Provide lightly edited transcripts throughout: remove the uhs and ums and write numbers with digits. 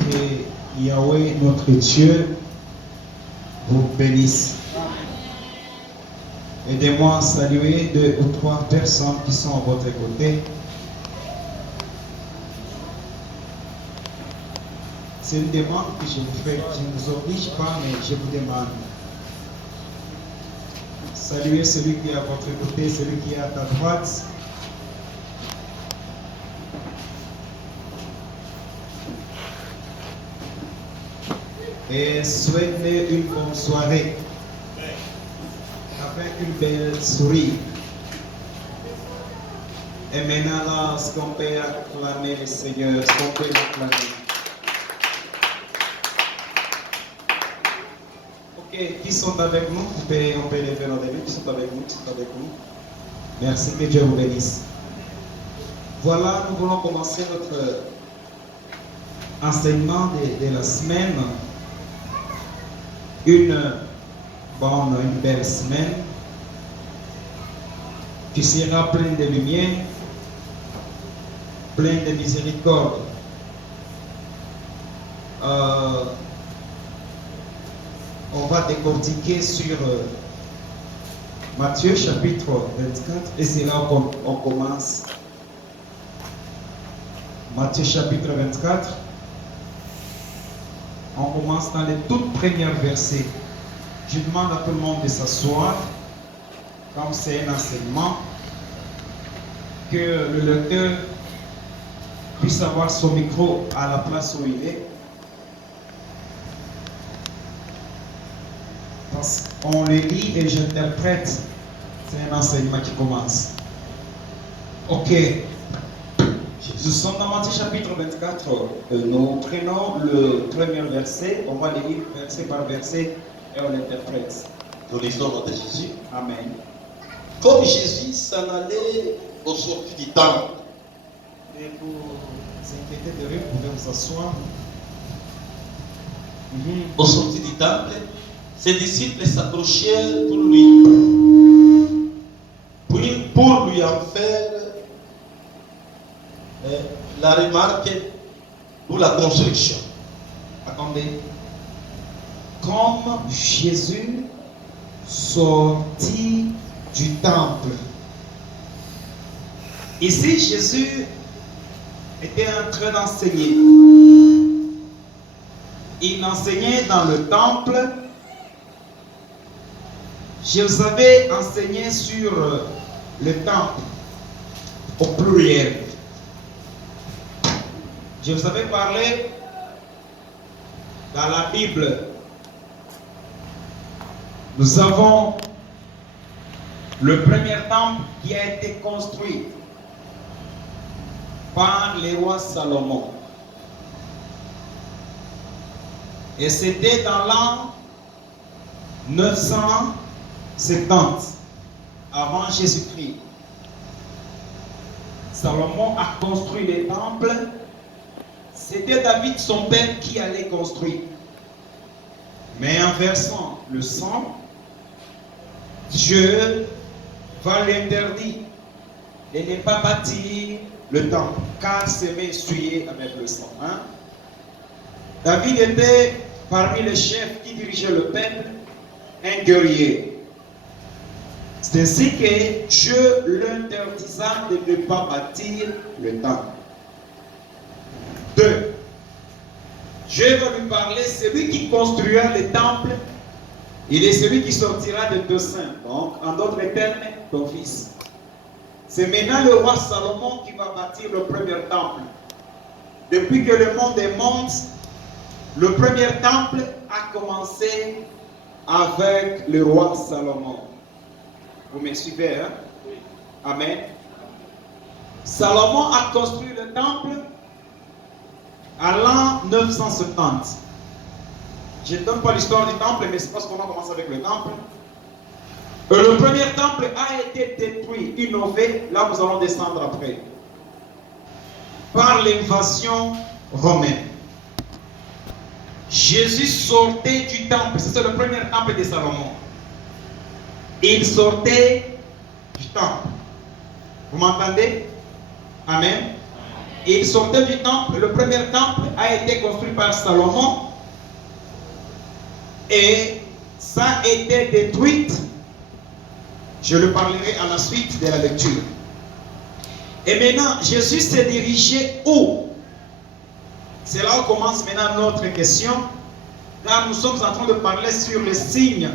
Que Yahweh, notre Dieu, vous bénisse. Aidez-moi à saluer 2 ou 3 personnes qui sont à votre côté. C'est une demande que je vous fais. Je ne vous oblige pas, mais je vous demande. Saluez celui qui est à votre côté, celui qui est à ta droite. Et souhaitez une bonne soirée. Avec une belle souris. Et maintenant, là, est-ce qu'on peut acclamer le Seigneur? Est-ce qu'on peut l'acclamer? Ok, qui sont avec nous? On peut lever nos mains. Qui sont avec nous? Qui sont avec nous? Merci, que Dieu vous bénisse. Voilà, nous voulons commencer notre enseignement de la semaine. Une belle semaine qui sera pleine de lumière, pleine de miséricorde. On va décortiquer sur Matthieu chapitre 24 et c'est là qu'on commence. Matthieu chapitre 24. On commence dans les toutes premières versets. Je demande à tout le monde de s'asseoir, comme c'est un enseignement, que le lecteur puisse avoir son micro à la place où il est. Parce qu'on le lit et j'interprète. C'est un enseignement qui commence. Ok. Nous sommes dans Matthieu chapitre 24. Nous prenons le premier verset. On va le lire verset par verset et on l'interprète. Nous lisons de Jésus. Amen. Comme Jésus s'en allait au sortir du temple. Et pour vous inquiéter de rien, vous pouvez vous asseoir. Au sortir du temple, ses disciples s'approchèrent pour lui en faire la remarque pour la construction. Attendez. Comme Jésus sortit du temple. Ici, Jésus était en train d'enseigner. Il enseignait dans le temple. Je vous avais enseigné sur le temple au pluriel. Je vous avais parlé dans la Bible. Nous avons le premier temple qui a été construit par le roi Salomon. Et c'était dans l'an 970 avant Jésus-Christ. Salomon a construit le temple. C'était David, son père, qui allait construire. Mais en versant le sang, Dieu va l'interdire de ne pas bâtir le temple, car c'est essuyé avec le sang. David était parmi les chefs qui dirigeaient le peuple, un guerrier. C'est ainsi que Dieu l'interdisa de ne pas bâtir le temple. 2. Dieu va lui parler, celui qui construira le temple, il est celui qui sortira de deux saints. Donc, en d'autres termes, ton fils. C'est maintenant le roi Salomon qui va bâtir le premier temple. Depuis que le monde est monde, le premier temple a commencé avec le roi Salomon. Vous me suivez, hein? Oui. Amen. Salomon a construit le temple à l'an 970. Je ne donne pas l'histoire du temple, mais c'est parce qu'on va commencer avec le temple. Le premier temple a été détruit, innové, là nous allons descendre après, par l'invasion romaine. Jésus sortait du temple, c'est le premier temple de Salomon. Il sortait du temple. Vous m'entendez? Amen. Il sortait du temple. Le premier temple a été construit par Salomon. Et ça a été détruit. Je le parlerai à la suite de la lecture. Et maintenant, Jésus s'est dirigé où? C'est là où commence maintenant notre question. Là, nous sommes en train de parler sur les signes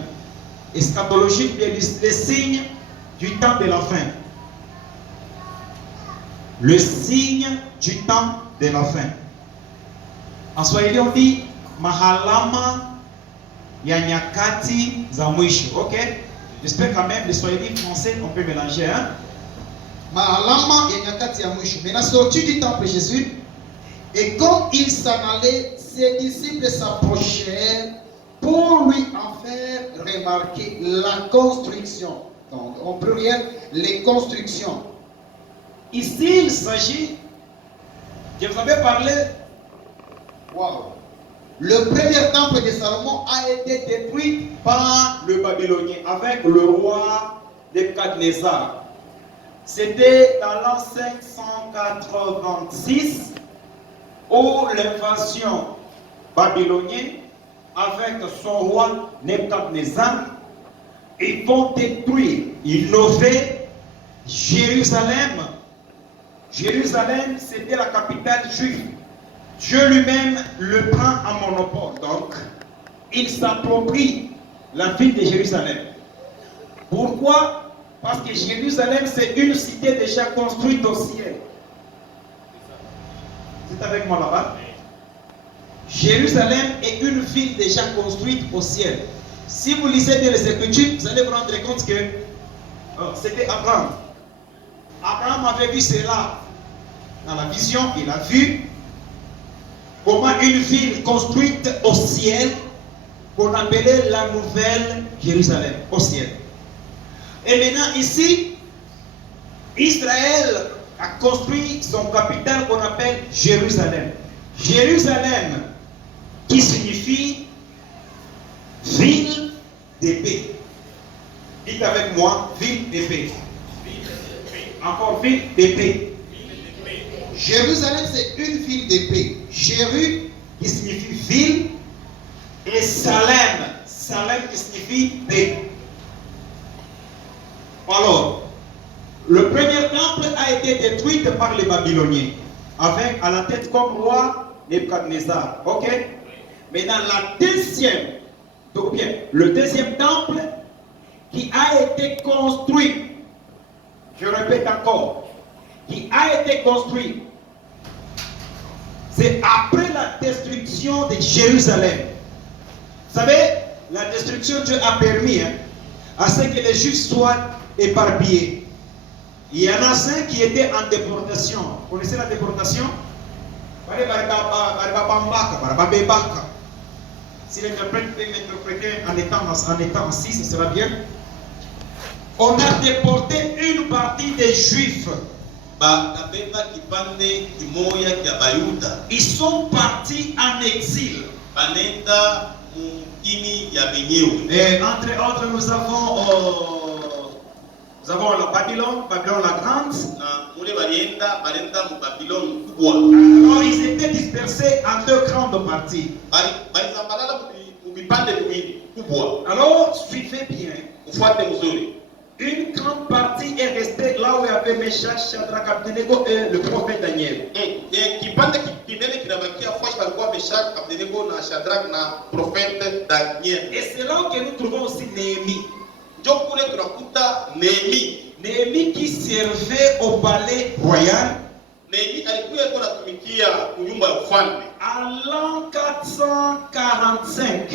eschatologiques, les signes du temps de la fin. Le signe du temps de la fin. En Swahili, on dit Mahalama ya nyakati za mwisho. Ok? J'espère quand même les Swahili français, on peut mélanger. Hein? Mahalama ya nyakati ya mwisho. Maintenant, sorti du temple Jésus, et quand il s'en allait, ses disciples s'approchèrent pour lui en faire remarquer la construction. Donc, en pluriel, les constructions. Ici, il s'agit, je vous avais parlé, Wow. Le premier temple de Salomon a été détruit par le Babylonien avec le roi Nebuchadnezzar. C'était dans l'an 586 où l'invasion babylonienne avec son roi Nebuchadnezzar, ils vont détruire, innover Jérusalem. Jérusalem, c'était la capitale juive. Dieu lui-même le prend en monopole. Donc, il s'approprie la ville de Jérusalem. Pourquoi? Parce que Jérusalem, c'est une cité déjà construite au ciel. Vous êtes avec moi là-bas? Jérusalem est une ville déjà construite au ciel. Si vous lisez bien les Écritures, vous allez vous rendre compte que c'était Abraham. Abraham avait vu cela dans la vision. Il a vu comment une ville construite au ciel, qu'on appelait la nouvelle Jérusalem, au ciel. Et maintenant ici, Israël a construit son capitale qu'on appelle Jérusalem. Jérusalem, qui signifie ville de paix. Dites avec moi, ville de paix. Encore ville de paix. Jérusalem, c'est une ville de paix. Jéru, qui signifie ville, et Salem, Salem qui signifie paix. Alors, le premier temple a été détruit par les Babyloniens, avec à la tête comme roi Nebuchadnezzar. Ok? Maintenant, le deuxième temple qui a été construit, je répète encore, qui a été construit, c'est après la destruction de Jérusalem. Vous savez, la destruction, Dieu a permis à ce que les Juifs soient éparpillés. Il y en a 5 qui étaient en déportation. Vous connaissez la déportation? Si l'interprète peut m'interpréter en étant assis, ce sera bien. On a déporté une partie des Juifs. Ils sont partis en exil. Et entre autres, nous avons la Babylone, Babylone la Grande. Alors ils étaient dispersés en 2 grandes parties. Alors suivez bien. Une grande partie est restée là où il y avait Meshach, Shadrach, Abednego et le prophète Daniel. Et c'est là que nous trouvons aussi Néhémie. Néhémie qui servait au palais royal. À l'an 445,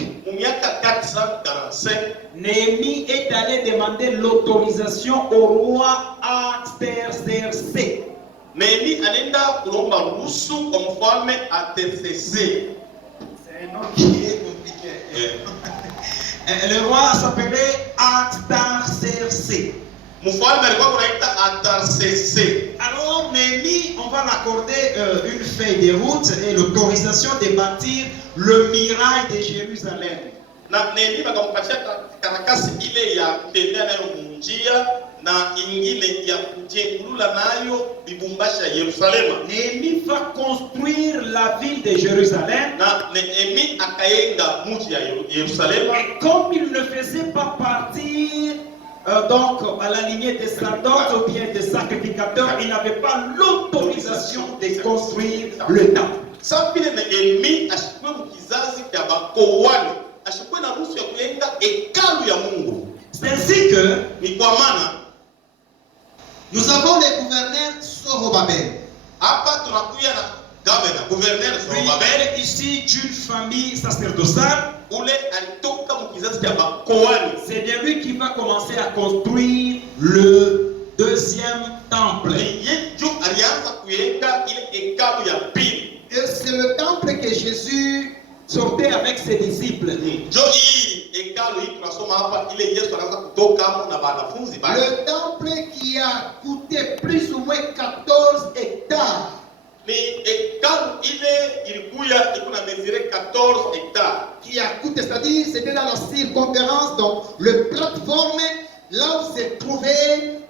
Néhémie est allé demander l'autorisation au roi Artaxerxès. Néhémie alenda kulomba ruhusu kwa mfalme Artaxerxès. C'est un nom qui est compliqué. Le roi s'appelait Artaxerxès. Mfalme alikuwa anaita Artaxerxès. Alors Néhémie, on va l'accorder une feuille de route et l'autorisation de bâtir le mirail de Jérusalem. Na Néhémie bakampatia karatasi ile ya kutembea nayo munjia na ingine ya kujengulula nayo bibumbasha Yerusalema. Néhémie va construire la ville de Jérusalem. Na Nehemi akayenga muji ya Yerusalema. Et comme il ne faisait pas partir donc à la lignée des sacerdotes ou bien des sacrificateurs, il n'avait pas l'autorisation de construire le temple. Sa vile Nehemi ashikwe mkizazi kya bakowani, ashikwe na ruhusa ya kuyenga hekalu ya Mungu. C'est ainsi que Ni kwa maana Nous avons le gouverneur Zorobabel. hapa tunakuya na gouverneur Zorobabel ici d'une famille sacerdotale. ule alitoka mkizazi kya bakowani. C'est bien lui qui va commencer à construire le deuxième temple. Yeye ndio alianza kuyenga ile hekalu ya pili. Et c'est le temple que Jésus Sortait avec ses disciples. Ndio hii hekalu hii tunasoma hapa, ile Yesu anaanza kutoka hapo na wanafunzi bali. Le temple qui a coûté plus ou moins 14 hectares. Ni hekalu ile ilikuya iko na mesure 14 hectares. Qui a coûté, c'est-à-dire c'était dans la circonférence, donc le plateforme là où se trouvait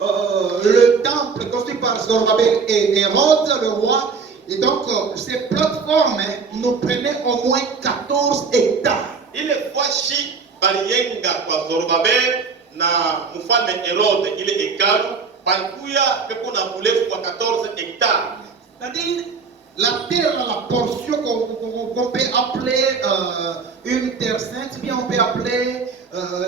le temple construit par Zorobabel et Hérode, le roi. Et donc ces plateformes nous prenaient au moins 14 hectares. Ile fashi baliyenga kwa Zorobabel na mfalme Herode ile hekalu palikuya peko na urefu wa 14 hectares. C'est-à-dire la terre, la portion qu'on peut appeler une terre sainte, bien on peut appeler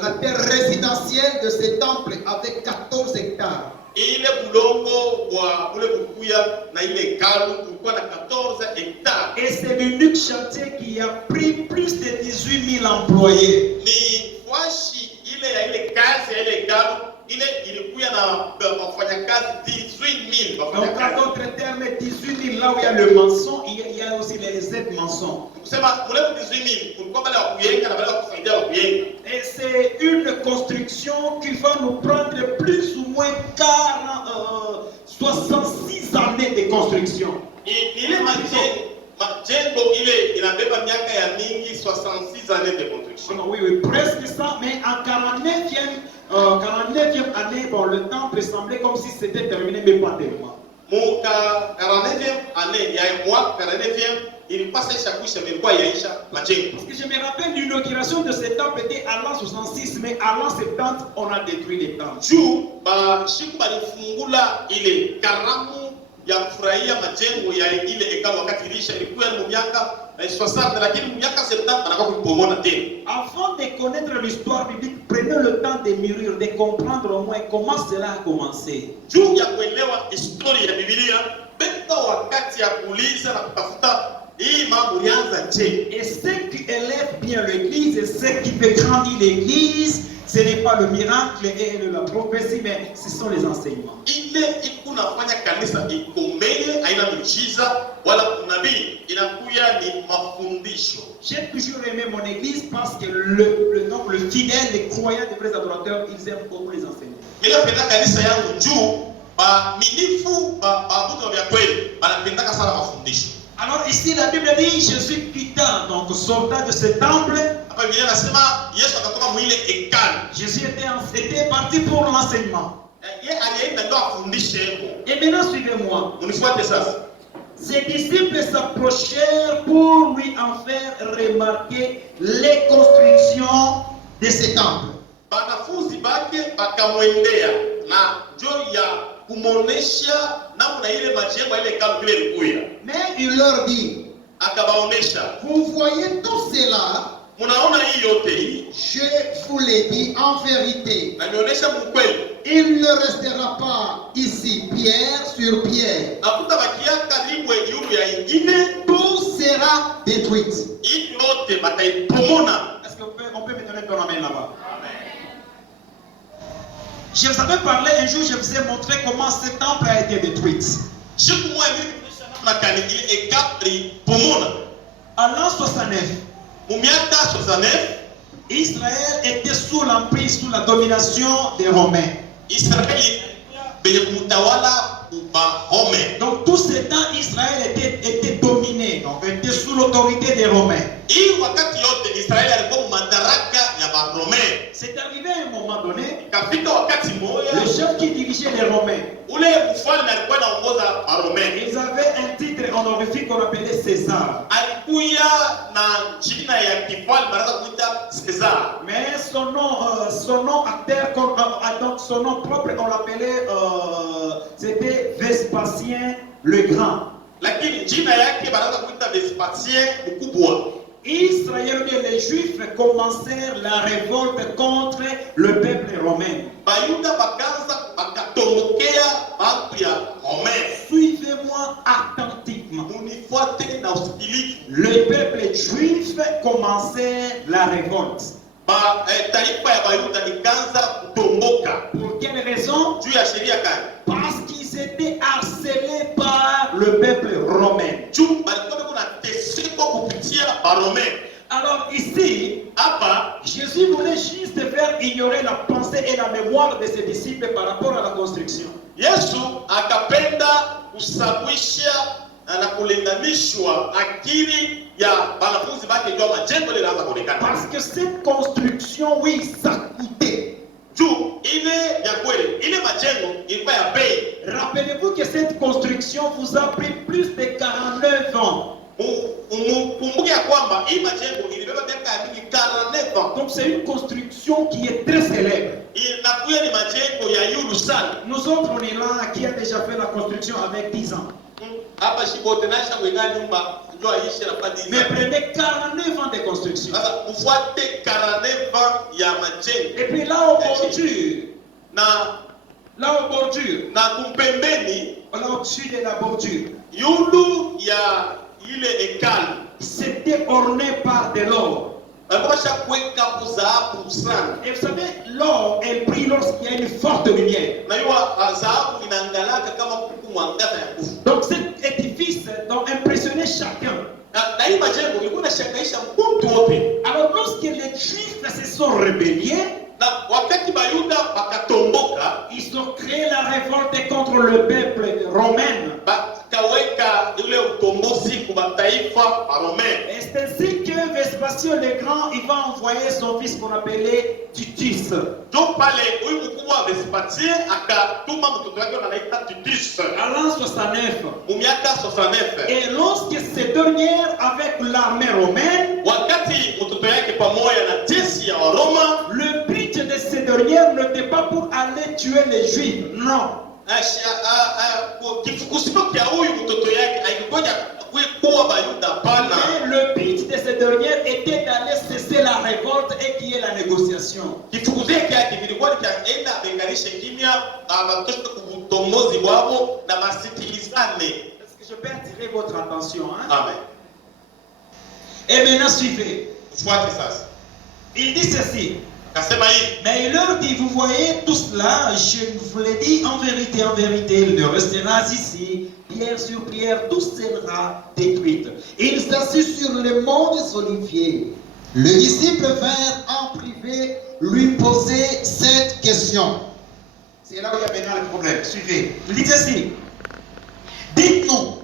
la terre résidentielle de ces temples avec 14 hectares. Ile bulongo wa ule kukuya na ile hekalu kulikuwa na 14 hectares. Et c'est l'unique chantier qui a pris plus de 18 000 employés. Ni fashi ile ya ile kazi ya ile hekalu ile ilikuya na wafanyakazi 18,000 Donc, en wafanyakazi. d'autres termes, 18 000 là où il y a le maçon, il y a aussi les aides-maçons. Kusema mule 18,000 kulikuwa bale wa kuyenga na bale wa kusaidia wa kuyenga. Et c'est une construction qui va nous prendre plus ou moins 66 années de construction. Ile majengo ile inabeba miaka ya mingi 66 années de construction. Oui, oui, presque ça, mais en 49e année, bon, le temple semblait comme si c'était terminé, mais pas tellement. Muka 49e année ya mwaka 49e ilikuwa sasa kuisha ilikuwa yaisha majengo. Parce que je me rappelle l'inauguration de ce temple était à l'an 66, mais à l'an 70, on a détruit les temples. Juu shiku balifungula ile karamu ya kufurahia majengo ya ile hekalu wakati ilisha ilikuwa ni miaka 60, lakini miaka 70 anakuwa kuibomoa tena. Avant de connaître l'histoire biblique, prenez le temps de mûrir, de comprendre au moins comment cela a commencé. Juu ya kuelewa historia ya Biblia, beba wakati ya kuuliza na kutafuta hii mambo ilianza je. Et ce qui élève bien l'église et ce qui fait grandir l'église, ce n'est pas le miracle et la prophétie, mais ce sont les enseignements. Ile ikunafanya kanisa ikomele haina miujiza wala unabii, inakuya ni mafundisho. J'ai toujours aimé mon église parce que le fidèle, les croyants, les vrais adorateurs, ils aiment beaucoup les enseignements. Mimi napenda kanisa yangu juu baaminifu baabudu vya kweli banapendaka sana mafundisho. Alors ici la Bible dit Jésus quittant, donc sortant de ce temple. Hapa Biblia nasema Yesu akatoka mwile hekalu. Jésus était parti pour l'enseignement. Yeye alienda ndo afundishe. Et maintenant suivez-moi. Unifuate sasa. Ses disciples s'approchèrent pour lui en faire remarquer les constructions de ces temples. Banafunzi bake bakamwendea na njoo ya kumonesha namna ile majengo ile hekalu vile ilikuwa. Mais il leur dit, akabaonesha, vous voyez tout cela, munaona hii yote hii, je vous l'ai dit en vérité, anaonesha mkweli, il ne restera pas ici pierre sur pierre, hakutabakia karibu juu ya ingine, tout sera détruit. hii yote bataipomona. Est-ce qu'on peut me donner ton amen là-bas? Je vous avais parlé un jour, je vous ai montré comment ce temple a été détruit. En l'an 69, Israël était sous l'emprise, sous la domination des Romains. Donc tout ce temps, Israël était dominé, donc était sous l'autorité des Romains. C'est arrivé à un moment donné, Ikafika wakati le moya chef qui dirigeait les Romains, ule mfalme alikuwa anaongoza Waroma. ils avaient un titre honorifique qu'on appelait César. Alikuya na jina ya kifalme anaanza kuita Caesar. Mais son nom acteur, donc son nom propre, on l'appelait, c'était Vespasien le Grand. Lakini jina yake banaanza kuita Vespasien mkubwa. Israël, les Juifs commencèrent la révolte contre le peuple romain. Bayuda bakaanza bakatomokea bantu ya Romain. Suivez-moi attentivement. Munifuate na usikilivu. Le peuple juif commençait la révolte. Taifa ya Bayuda ikaanza kutomboka. Pour quelle raison? Juu ya sheria gani? Parce qu'ils étaient harcelés par le peuple romain. Juu balikuwa kuna teseko kupitia Baromais. Alors ici, Hapa Jésus voulait juste faire ignorer la pensée et la mémoire de ses disciples par rapport à la construction. Yesu akapenda kusabwisha na kulinganishwa akili ya wanafunzi wake juu ya majengo ile inaanza kuonekana. Parce que cette construction, oui, ça coûtait. Juu ile ya kweli, ile majengo ilikuwa ya bei. Rappelez-vous que cette construction vous a pris plus de 49 ans. Kumbuke ya kwamba hii majengo ilibeba miaka ya mingi 49 ans. Donc c'est une construction qui est très célèbre. Inakuwa ni majengo ya yulu sana. Nous autres, on est là, qui a déjà fait la construction avec 10 ans. Hapa shibote nasha kuingia nyumba ndio aishi na padi. Mais prenez 49 ans de construction. Sasa ufuate 49 ans ya majengo. Et puis là au bordure, là au bordure, na kumpembeni, là au-dessus de la bordure, yulu ya ile hekalu c'était orné par de l'or. Et vous savez, l'or est pris lorsqu'il y a une forte lumière. Donc cet édifice donc, impressionnait chacun. Alors lorsque les Juifs se sont rébellés, ils ont créé la révolte contre le peuple romain. Et c'est ainsi que Vespasien le Grand, il va envoyer son fils qu'on appelait Titus. À l'an 69. Et lorsque ces dernières, avec l'armée romaine, le but de ces dernières n'était pas pour aller tuer les Juifs, non. Mais le but de ces dernières était d'aller cesser la révolte et qu'il y ait la négociation. Est-ce que je peux attirer votre attention? Amen. Et maintenant suivez. Il dit ceci. Mais il leur dit, vous voyez tout cela, je vous l'ai dit en vérité, il ne restera ici, pierre sur pierre, tout sera détruite. Il s'assit sur les monts des Oliviers. Le disciple vint en privé lui poser cette question. C'est là où il y a maintenant le problème. Suivez. Il dit ceci. Dites-nous,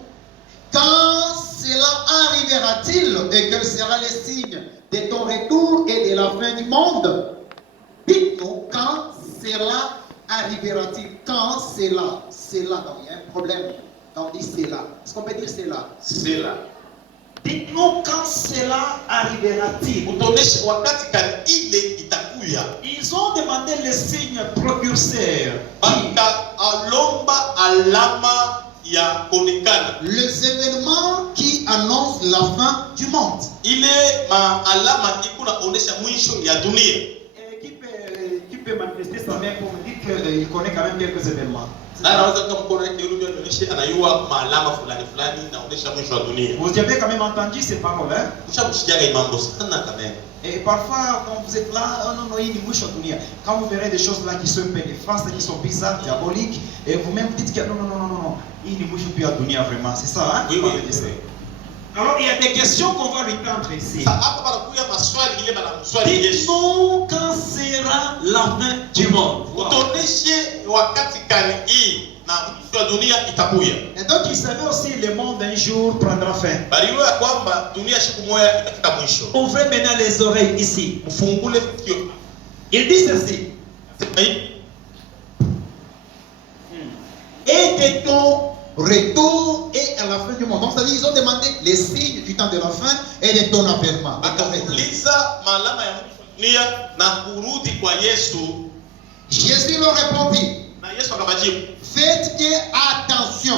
quand cela arrivera-t-il et quel sera le signe de ton retour et de la fin du monde? Dites-nous, quand cela arrivera-t-il? Quand cela, donc il y a un problème. Quand on dit cela, est-ce qu'on peut dire cela? Cela. Dites-nous quand cela arrivera-t-il? Ils ont demandé le signe précurseur. Les événements qui annoncent la fin du monde. Qui peut manifester sa main pour me dire qu'il connaît quand même quelques événements? Vous avez quand même entendu ces paroles, hein? Et parfois, quand vous êtes là, quand vous verrez des choses là qui sont néfastes, qui sont bizarres, diaboliques, et vous-même vous dites que non, vraiment, c'est ça, hein? Oui. Alors, il y a des questions qu'on va lui tendre ici. Dites-nous quand sera la fin du monde. Et donc, il savait aussi le monde un jour prendra fin. Ouvrez maintenant les oreilles ici. Il dit ceci. Et de ton retour et à la fin du monde. Donc, c'est-à-dire, ils ont demandé les signes du temps de la fin et de ton avènement. de ton retour. Akauliza malama ya dunia na kurudi kwa Yesu. Jésus leur répondit, Na Yesu akabajibu, faites bien attention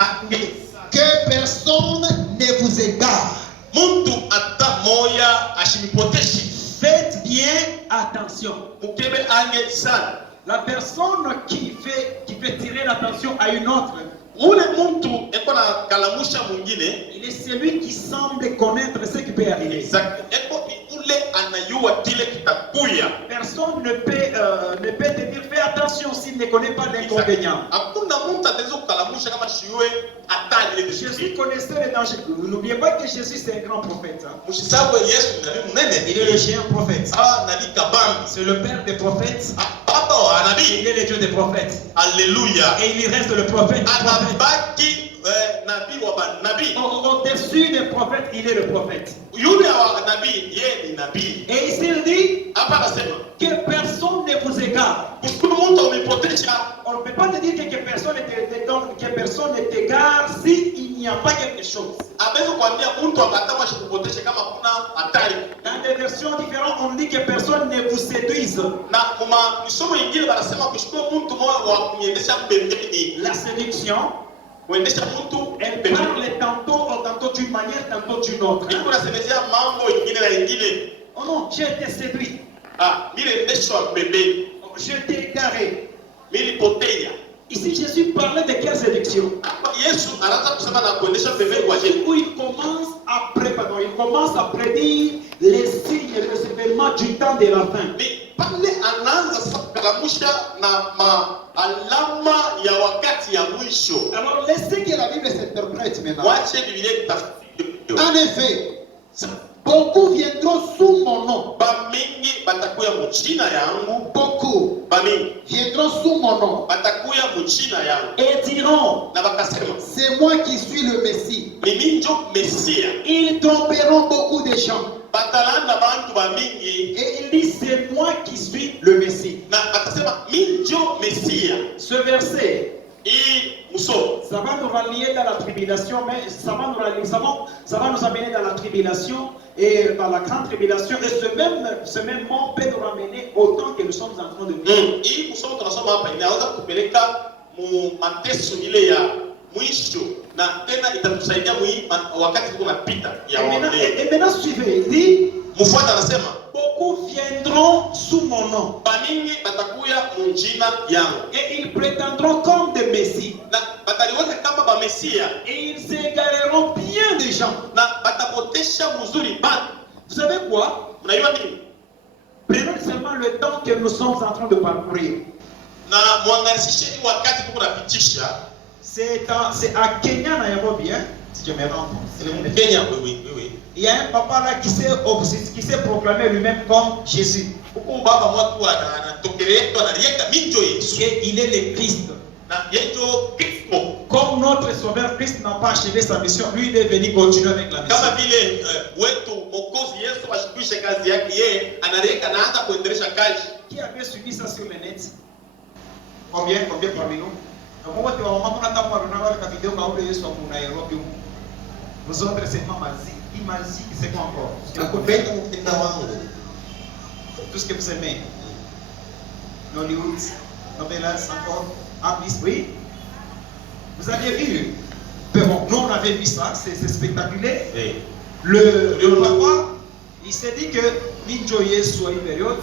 angeza que personne ne vous égare. muntu ata moya ashimipoteshi. Faites bien attention. Mukebe ange sana. La personne qui fait tirer l'attention à une autre, Ule muntu eko na kalamusha mwingine, il est celui qui semble connaître ce qui peut arriver. eko ni ule anayua kile kitakuya. Personne ne peut te dire fais attention s'il ne connaît pas l'inconvénient. Hakuna muntu ataweza kukalamusha kama shiwe atali ile Jésus kitu. connaissait les dangers. N'oubliez pas que Jésus c'est un grand prophète. Hein. Mushisabu Yesu ni nabii munene. Il est le géant prophète. Ah, nabii kabambi. C'est le père des prophètes. Baba wa Il nabii. est le Dieu des prophètes. Alléluia. Et il reste le prophète. Anabaki nabii wa nabii. Au-dessus des prophètes, il est le prophète. Yule wa nabii yeye ni nabii. Et ici il dit Hapa anasema que personne ne vous égare. kushukuru mtu umepotesha. On ne peut pas te dire que personne ne t'égare s'il n'y a pas quelque chose. Abezi kuambia mtu akatama shikupotesha kama kuna hatari. Dans des versions différentes, on dit que personne ne vous séduise. Na kuma misomo ingine wanasema kushukuru mtu moyo wa kunyendesha pembeni. La séduction, Kuendesha mtu elle pembeni. parle tantôt d'une manière, tantôt d'une autre. Niko nasemezea mambo ingine na ingine. Oh non, j'ai été séduit. Ah, mimi ndeshwa pembeni. Je t'ai égaré. Mimi poteya. Ici, Jésus parlait de quelle séduction? Yesu anaanza kusema na kuendesha pembeni kwa Yesu. Où il commence à prédire les signes et les événements du temps de la fin. Ni pale anaanza sasa kukalamusha na alama ya wakati ya mwisho. Alors, laissez que la Bible s'interprète maintenant. Wache Biblia itafsiri. En effet, beaucoup viendront sous mon nom. Bamingi batakuya mchina yangu. Beaucoup Bamingi viendront sous mon nom batakuya mchina yangu. Et diront, Na bakasema, c'est moi qui suis le Messie. mimi njo Mesia. Ils tromperont beaucoup de gens. Batalanda bantu bamingi. Et il dit, c'est moi qui suis le Messie. Na bakasema, mimi njo Mesia. ce verset, Hii muso. ça va nous rallier dans la tribulation, mais ça va nous amener dans la tribulation et dans la grande tribulation. Et ce même mot peut nous ramener au temps que nous sommes en train de vivre. Hii musomo tunasoma hapa inaweza kutupeleka mu mateso ile ya mwisho na tena itatusaidia wakati tuko napita ya wale. Et maintenant, suivez, il dit, Mfuata anasema, beaucoup viendront sous mon nom. bamingi batakuya munjina yangu. Et ils prétendront comme des messies. Na bataliweka kama ba Mesia Et ils égareront bien des gens. na batapotesha mzuri bana. Vous savez quoi? Unajua nini? Prenons seulement le temps que nous sommes en train de parcourir. Na muangalisisheni wakati tuko napitisha. C'est à Kenya, Nairobi, hein, si je me rends compte. C'est le Kenya, oui. Il y a un papa là qui s'est proclamé lui-même comme Jésus. Huko baba mtu anatokelea analieka minjo Yesu. Il est le Christ. Na yeto Kristo. Comme notre sauveur Christ n'a pas achevé sa mission, lui il est venu continuer avec la mission. Kama vile wetu Mwokozi Yesu ashikwishe kazi yake, yeye analieka na hata kuendelesha kazi. Qui avait suivi ça sur le net? Combien parmi nous? Donc, on va te voir, on va te vidéo quand Yesu à Nairobi. Nous autres, c'est pas magie, c'est quoi encore? Tout ce que vous aimez. Hollywood, novelas, encore, en plus, oui. Vous avez vu? Bon, nous on avait vu ça, c'est spectaculaire. Eh. Le papa, il s'est dit que Minjo Yesu à une période,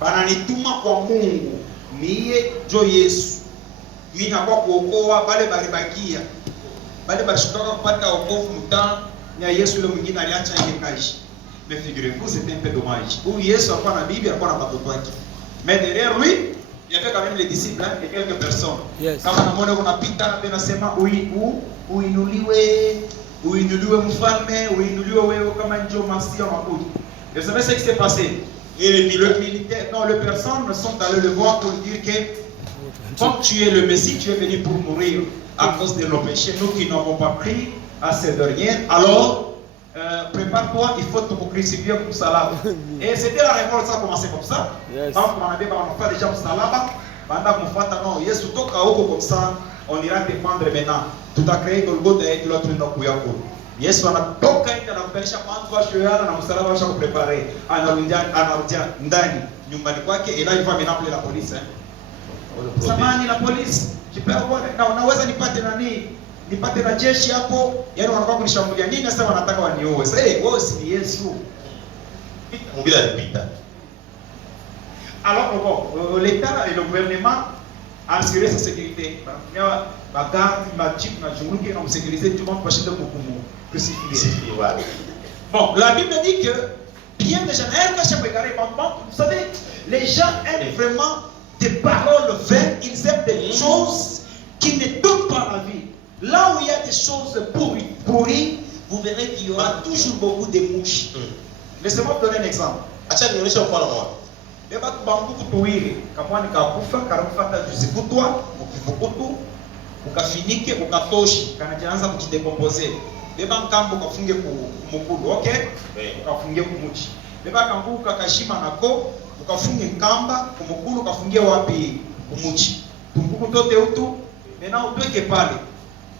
bananituma kwa Mungu, miye jo Yesu. Mina kwa kuokoa bale balibakia. Bale bashukaka kupata wokovu mtaa na Yesu yule mwingine aliacha ile kazi. Mais figurez-vous, c'était un peu dommage. Où Yesu alikuwa na bibi, alikuwa na watoto wake. Mais derrière lui, il y avait quand même les disciples hein, et quelques personnes. Yes. Kama namwona kunapita na tena sema uinuliwe mfalme, uinuliwe wewe kama ndio masia makuti. Et vous savez ce qui s'est passé? Et le militaire, non, les personnes sont allées le voir pour lui dire que comme tu es le Messie, tu es venu pour mourir à cause de nos péchés, nous qui n'avons pas pris assez de rien. Alors, prépare-toi, il faut te crucifier pour salaba. Et c'était la révolte, ça a commencé comme ça. Yes. Donc on avait fait déjà pour salaba. Pendant qu'on fait non, Yesu toka huko comme ça, on ira te prendre maintenant. Tout a créé Golgotha et l'autre na kuyako. Yesu anatoka nje anakutanisha kwanza shoyana na msalaba washa kuprepare. Anarudia ndani nyumbani kwake, et là il va maintenant appeler la police. Samani la polisi. Kipea bwana, na unaweza nipate nani? Nipate na jeshi hapo, yani wanakuwa kunishambulia nini sasa wanataka waniue. Sasa wewe si ni Yesu. Mbila alipita. Alors bon, l'État et le gouvernement assurer sa sécurité. La garde, la jeep, la journée qui ont sécurisé tout le monde parce que beaucoup crucifié. Bon, la Bible dit que bien des gens vous savez, les gens aiment vraiment des paroles vaines, ils aiment des choses qui ne donnent pas la vie. Là où il y a des choses pourries, vous verrez qu'il y aura toujours beaucoup de mouches. Laissez-moi vous donner un exemple. Beba kubanguku tuwili kamwani kakufa karakufata juzikutwa ukivukutu ukafinike ukatoshi kanaanza kujidekompose. Beba nkambo kafunge kumukulu, okay? Ukafungie kumuchi. Beba kanguku kakashima nako ukafunge nkamba kumukulu kafungie wapi kumuchi. Tumbuku tote utu mena utweke pale.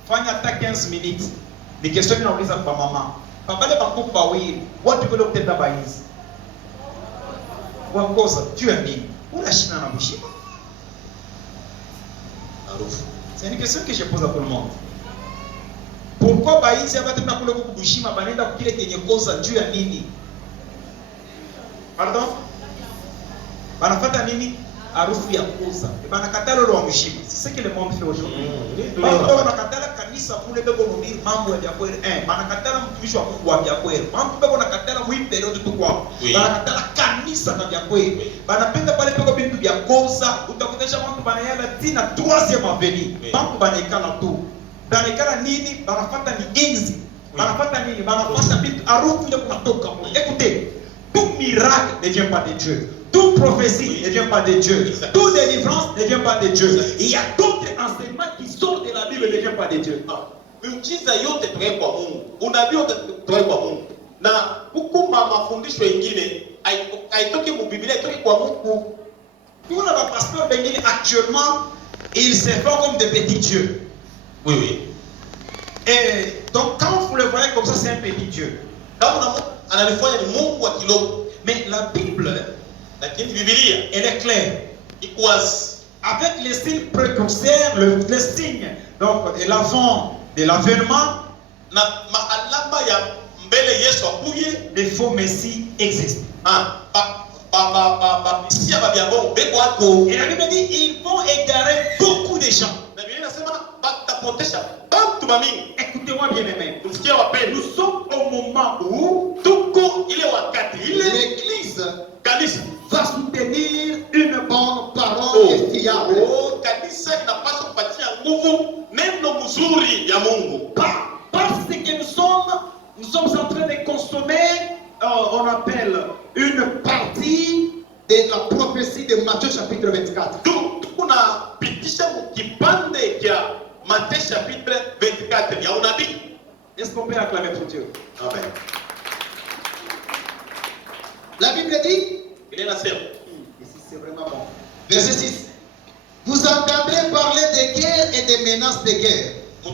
Fanya hata 15 minutes. Ni question ninauliza kwa mama. Pabale banguku bawili, watu vile kutenda baizi. Wakosa tu es nini? Unashina na mshima. C'est une question que je pose à tout le monde. Pourquoi baizi abatenda kule kukubushima banenda kukile kenye kosa juu ya nini? Pardon? Banafata nini? Harufu ya kosa. Banakatala lo wa mshima. C'est ce que le monde fait aujourd'hui. Banakatala kanisa kule beko nubiri mambo ya kweli. Banakatala mtumishi wa Mungu wa kweli. Mambo beko nakatala mwi period tu kwa. Banakatala kanisa na vya kweli. Banapenda pale peko bintu vya kosa. Utakutesha mambo banayala tina troisième avenue. Mambo banaikala tu. Banaikala nini? Banafata ni inzi. Banafata nini? Banafata bintu harufu ile kunatoka. Écoutez, tout miracle ne vient pas de Dieu. Toute prophétie ne vient pas de Dieu. Toute délivrance ne vient pas de Dieu. Il y a d'autres enseignements qui sortent de la Bible ne viennent pas de Dieu. Miujiza yote tuwe kwa Mungu. Unabii yote tuwe kwa Mungu. Na huku mafundisho mengine haitoki mu Biblia, haitoki kwa Mungu. Tous les pasteurs bénis actuellement, ils se font comme des petits dieux. Oui, oui. Et donc quand vous le voyez comme ça, c'est un petit Dieu. Kama analifanya ni Mungu wa kilogo. Mais la Bible, elle est claire. Avec les signes précurseurs, le signe donc de l'avant, de l'avènement, les faux messies existent. Et la Bible dit ils vont égarer beaucoup de gens. Écoutez-moi bien aimé. Nous sommes au moment où l'Église va soutenir une bonne parole fiable. Parce que nous sommes en train de consommer, on appelle une partie de la prophétie de Matthieu chapitre 24. Matthieu chapitre 24, il y a un avis. Est-ce qu'on peut acclamer pour Dieu? Amen. La Bible dit, Il est la sœur. Ici c'est vraiment bon. Verset 6. Vous entendrez parler de guerre et de menaces de guerre. Ne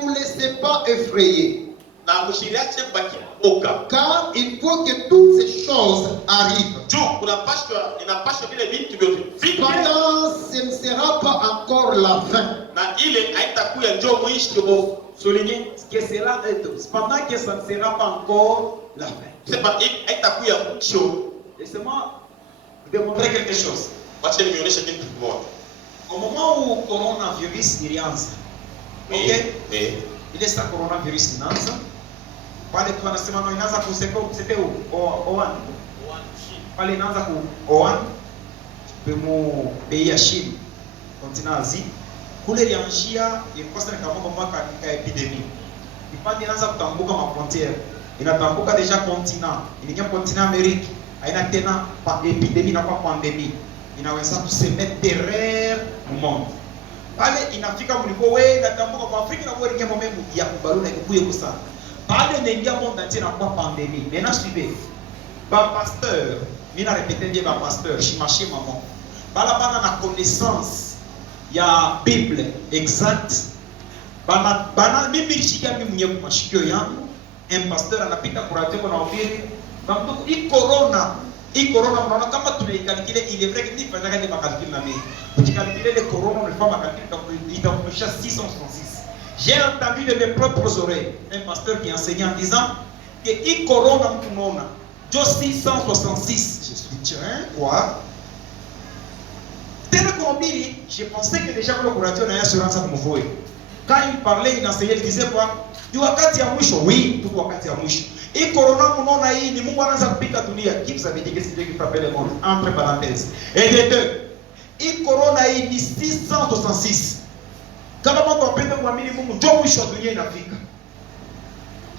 vous laissez pas effrayer. Car il faut que toutes ces choses arrivent. Pendant ce ne sera pas encore la fin. Soulignez que cela est pendant que ça ne sera pas encore la fin. Laissez-moi vous démontrer quelque chose. Au moment où le coronavirus ilianza, okay? Il est un coronavirus ilianza. Pale tunasema no inaanza kuseko c'était Oan. Pale inaanza ku Oan bemu bei ya Chine. Continent Asie. Kule ilianzia ilikuwa sana kama mwaka ya epidemie. Ipande inaanza kutambuka ma frontière. Inatambuka deja continent. Ilikia continent Amerique. Haina tena pa epidemie na kwa pandemie. Inaweza se mettre derrière le monde. pale inafika mliko wewe na tambuka kwa Afrika na wewe ngemo memu ya kubaruna ikuye kusana pale n'ingia monde entier na kwa pandémie maintenant suivez ba pasteur mina répéter bien ba pasteur chimaché maman bala bana na connaissance ya Bible exact bana mimi nishikia mimi mwenyewe kwa mashikio yangu un pasteur anapita kwa radio na ubiri bamtoko hii corona mnaona kama tunaikalikile il est vrai que ni fanya ni makalkuli na mimi ukikalikile le corona on fait makalkuli itakumisha 666. J'ai entendu de mes propres oreilles un pasteur qui enseignait en disant que hii corona mtunaona jo 666. Je suis tiens quoi tel combini je pensais que déjà le radio na assurance comme foi. Quand il parlait il enseignait il disait quoi du wakati ya mwisho oui tu wakati ya mwisho. Hii corona mnaona hii ni Mungu anaanza kupika dunia. Qui vous avait dit que c'était qui frappait le monde entre parenthèses. Et les deux. Hii corona hii ni 666. Kama mtu apende kuamini Mungu ndio mwisho wa dunia inafika.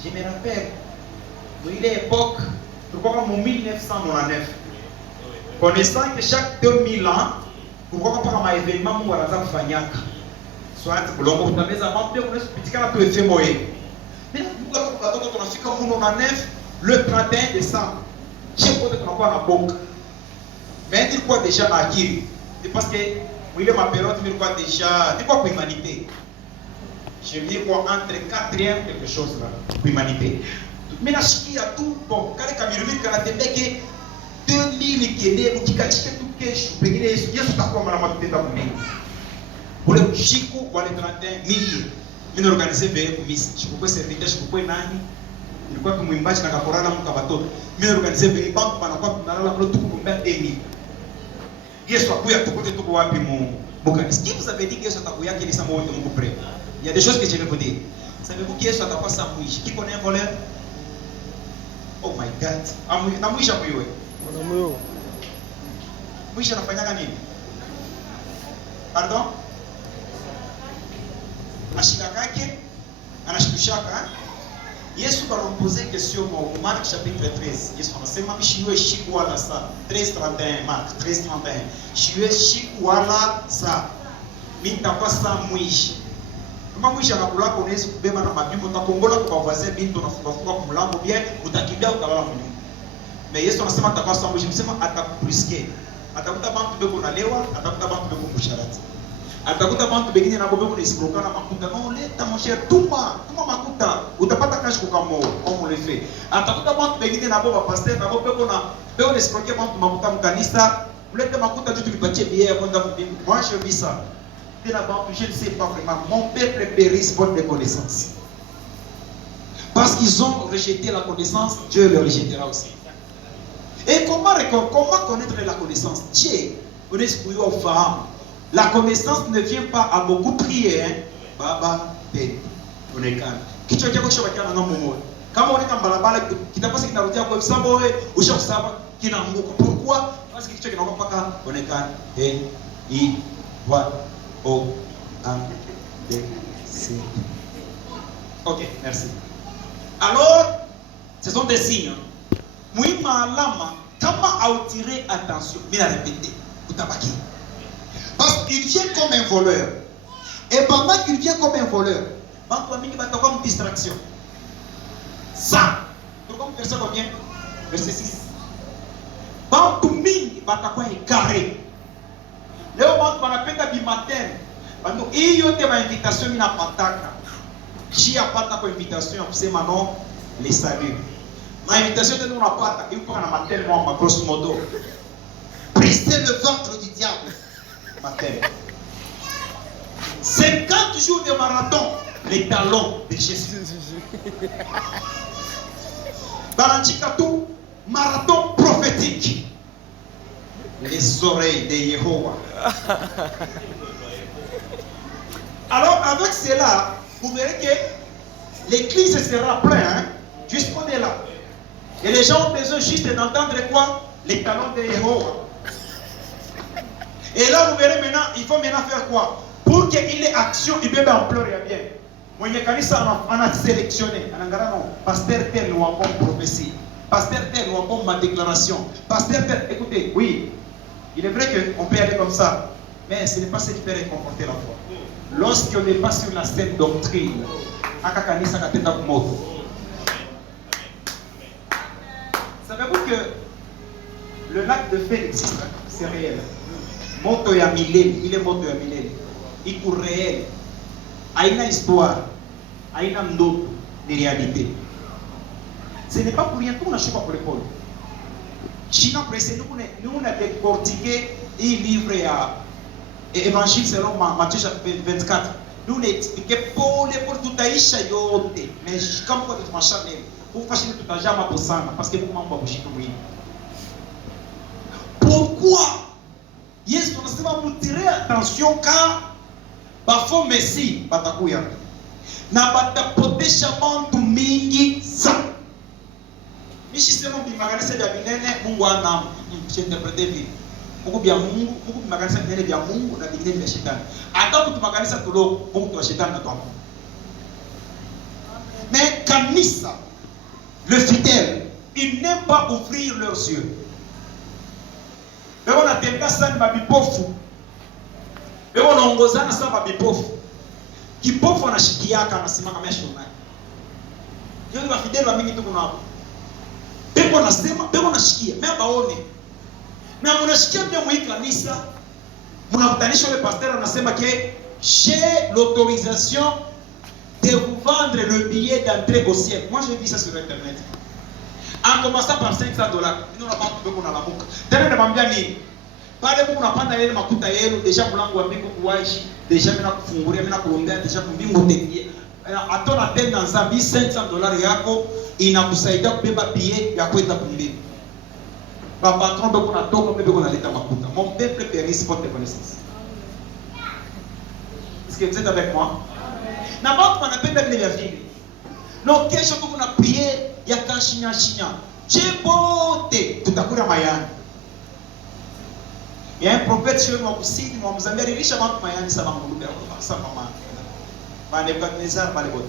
Je me rappelle ile époque tulikuwa kama 1999. Connaissant que chaque 2000 ans kulikuwa kama ma événement Mungu anaanza kufanyaka. Soit kulongo utameza mambo pia kunapitikana tu efemo yeye. Mungu akatoka tunafika muno na 9 le 31 décembre. Chez quoi tunakuwa na boka. Mais ilikuwa déjà na akili. C'est parce que ile ma période ilikuwa déjà ilikuwa kwa humanité. Je vis quoi entre 4e quelque chose là pour humanité. Mais nashikia tu bon kale kamirumi kanatembeke 2000 kende mkikachike tu kesho pengine Yesu takuwa mara matenda kumini. Ule mshiko wale 31 millions. Mimi naorganize vile kumisi. Chukue serviteur, chukue nani? Ilikuwa kumwimbaji na kakorana mka batoto. Mimi naorganize vile bantu banakuwa tunalala kule tukumbea 2000. Yesu akuya tukote tuko wapi Mungu? Bukanisi. Qui vous avait dit que Yesu atakuya kile sama wote Mungu prêt? Il y a des choses que je vais vous dire. Savez-vous que Yesu atakuwa sa mwishi? Qui connaît un voleur? Oh my God. Na mwisha mwiwe. Mwanamweo. Mwisha anafanyanga nini? Pardon? Ashikakake anashikushaka. Yesu balompoze question mo Marc chapitre 13. Yesu anasema mishiwe shiku wala sa 13:31 Marc 13:31. Shiwe shiku wala sa. Mitakuwa sa mwishi. Kama mwishi anakula kwa unaweza kubeba na mabimu utakongola kwa wazee bintu unafunga kwa mlango bien utakimbia utalala mwenyewe. Mais Yesu anasema atakuwa sa mwishi, anasema atakupriske. Atakuta bantu beko nalewa, atakuta bantu beko msharati. Atakuta bantu bengine na bobe kuna isibroka na makuta. Non, leta mon cher, tuma makuta. Utapata cash kukamo, comme on le fait. Atakuta bantu bengine na boba pasteur na bobe kuna beko isibroka bantu makuta mkanisa. Ulete makuta tu tulipatie bière kwenda kubimu. Moi je vis ça. Tena bantu je ne sais pas vraiment. Mon peuple périt faute de connaissance. Parce qu'ils ont rejeté la connaissance, Dieu le rejettera aussi. Et comment connaître la connaissance? Dieu, on est pour au pharaon. La connaissance ne vient pas à beaucoup prier, hein. Baba, pe, on est calme. Kichwa chako kishabakia na ngamo. Kama unaenda barabara kitakosa kinarudia kwa sababu wewe ushakusaba kinaanguka. Pourquoi? Parce que kichwa kinakuwa paka onekana. I, wa, o, am, b, c. OK, merci. Alors, ce sont des signes. Muima alama kama autire attention. Mila répéter. Utabaki. Parce qu'il vient comme un voleur. Et pendant qu'il vient comme un voleur, bantu mingi batakuwa une distraction. Ça, pourquoi vous verset combien? Verset 6. Bantu mingi batakuwa égaré. Leo bantu banapenda bi matin. Bantu hiyo te ba invitation mina pataka. Ji apata kwa invitation ya kusema non les saluts. Ma invitation te nous apata, il faut na matin moi grosso modo. Briser le ventre du diable. Matin. 50 jours de marathon, les talons de Jésus. Balanchikatou, marathon prophétique. Les oreilles de Jéhovah. Alors, avec cela, vous verrez que l'église sera pleine, hein, jusqu'au delà. Et les gens ont besoin juste d'entendre quoi? Les talons de Jéhovah. Et là, vous verrez maintenant, il faut maintenant faire quoi? Pour qu'il ait action, il peut ampleur et bien. Mwenye kanisa on a sélectionné. Non, pasteur tel ou un bon prophétie. Pasteur tel ou un bon ma déclaration. Pasteur tel, écoutez, oui, il est vrai qu'on peut aller comme ça. Mais ce n'est pas ce qui peut réconforter la foi. Lorsqu'on n'est pas sur la saine doctrine, savez-vous que le lac de feu existe, hein? C'est réel. Moto ya milele, il est moto ya milele. Il court réel. Aïna histoire, aïna ndoto, des réalités. Ce n'est pas pour rien, tout le monde n'a pas pour l'école. China pressé, nous on a décortiqué un livre à Évangile selon Matthieu chapitre 24. Nous on a expliqué pour tout Aïcha yote. Mais comme quoi tu m'as chanté, pour faciliter tout à jamais pour ça, parce que vous m'en pas bouger tout. Pourquoi? Yes, on va vous tirer attention car bafo Messi batakuya. Na batapote shamantu mingi sa. Mishi sema bimakanisa vya binene Mungu ana interprete hivi. Mungu bya Mungu, Mungu bimakanisa binene vya Mungu na binene vya shetani. Hata mtu makanisa tulo Mungu wa shetani na toi. Mais kanisa, le fidèle, ils n'aiment pas ouvrir leurs yeux. Mais on a tendance à faire des bipofu. Mais on a ongozana sana bipofu. Kipofu anashikiaka anasimama kama shona. Yule wa fidèle wa mingi tu kuna hapo. Beko nasema, beko nashikia, mais baone. Na mnashikia pia mwi kanisa. Mnakutanisha yule pasteur anasema que j'ai l'autorisation de vous vendre le billet d'entrée au ciel. Moi j'ai vu ça sur internet. En commençant par $500. Nous n'avons pas beaucoup dans la boucle. Tena namwambia nini? Pale Mungu unapanda yale makuta yenu, deja mlango wa mbingu kuwaishi, deja mimi nakufungulia, mimi nakuombea, deja mbingu tekie. Atona tena nzambi $500 yako inakusaidia kubeba billet ya kwenda kumbingu. Ba patron beko na toka beko na leta makuta. Mon peuple périsse faute de connaissance. Est-ce que vous êtes avec moi? Na watu wanapenda vile vya vile. No kesho tuko na prier ya kashinya shinya. Chebote tutakula mayani. Il y a un prophète chez nous au Sidi, nous avons dit riche avant mayani ça va ngulupe ça maman. Ba Nebukadnezar ba lebot.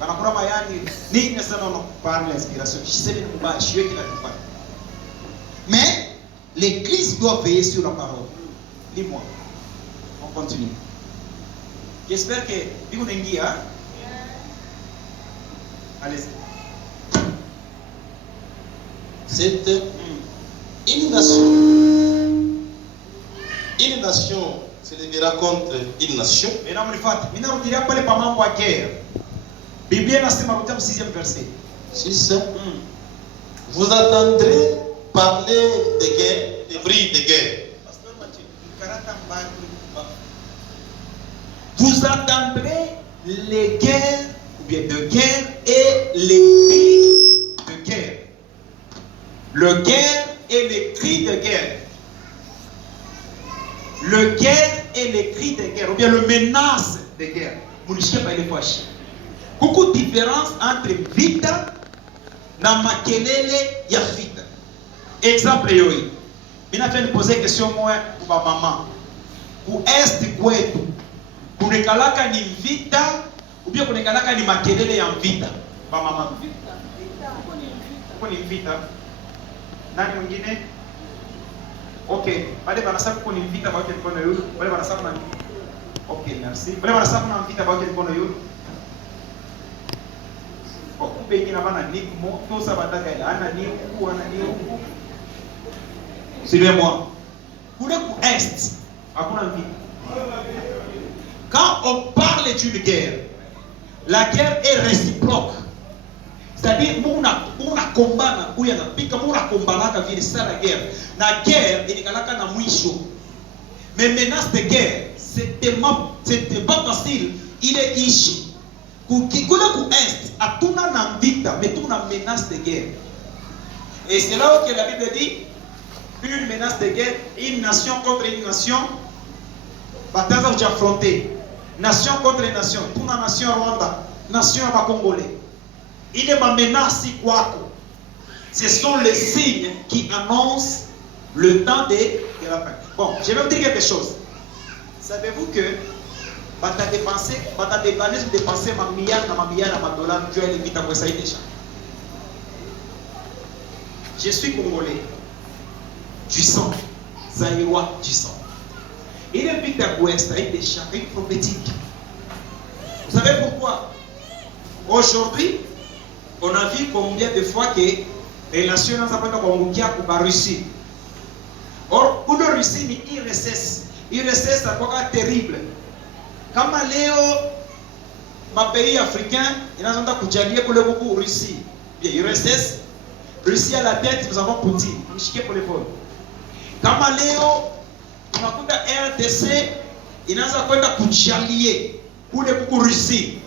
Bana kula mayani ni ne sana no par l'inspiration. Je sais même pas je suis qui l'a fait. Mais l'église doit veiller sur la parole. Dis-moi. On continue. J'espère que vous avez dit, hein? Allez-y. C'est une nation se lèvera contre une nation. Et non, il ne dira pas les parents pour la guerre. Bible nasema au 6e verset. 6. Vous entendrez parler de guerre, de bruit de guerre. Vous entendrez les guerres, ou bien de guerre et les cris de guerre. Le guerre et les cris de guerre. Le guerre et les cris de guerre, ou bien le menace de guerre. Vous ne savez pas les fois. Beaucoup de différence entre vita na makelele ya vita. Exemple yoyi. Mina fait poser question moi pour ma maman. Pour est kwetu. Kunekalaka ni vita ou bien kunekalaka ni makelele ya vita. Ba mama vita. Kuko ni vita. Nani mwingine? Okay, wale wanasema kuko ni vita kwa mkono yule. Wale wanasema na okay, merci. Wale wanasema kuna vita kwa mkono yule. Kumbe kina bana ni moto sabataka ya ana ni huku ana ni huku. Suivez-moi. Kule ku est hakuna vita. Quand on parle d'une guerre, la guerre est réciproque. C'est-à-dire, muna kombana, uya na pika, muna kombanaka vile ça la guerre. La guerre, il y a na mwisho. Mais menace de guerre, c'était pas facile. Il est ici. Kule ku est, atuna na vita, mais tu na menace de guerre. Et c'est là où la Bible dit, une menace de guerre, une nation contre une nation, bataille où tu affronté. Nation contre nation, pour la nation Rwanda, nation Congolais. Il est ma menace kwako. Ce sont les signes qui annoncent le temps de la fin. Bon, je vais vous dire quelque chose. Savez-vous que dépenser ma milliard na dollar, Dieu est limite à quoi ça y est déjà. Je suis Congolais. Du sang. Zaïwa du sang. Il invite à l'ouest avec des charrettes prophétiques. Vous savez pourquoi? Aujourd'hui, on a vu combien de fois que les nations ont la Russie. Or, pour la Russie, il RSS. RSS, c'est quoi terrible. Comme Léo, ma pays africain, il a besoin de pour le beaucoup Russie. Bien, RSS, Russie à la tête, nous avons Poutine. On est pour les vols. Comme Léo, il a besoin de RDC, il a besoin de Kuchalier pour le beaucoup Russie.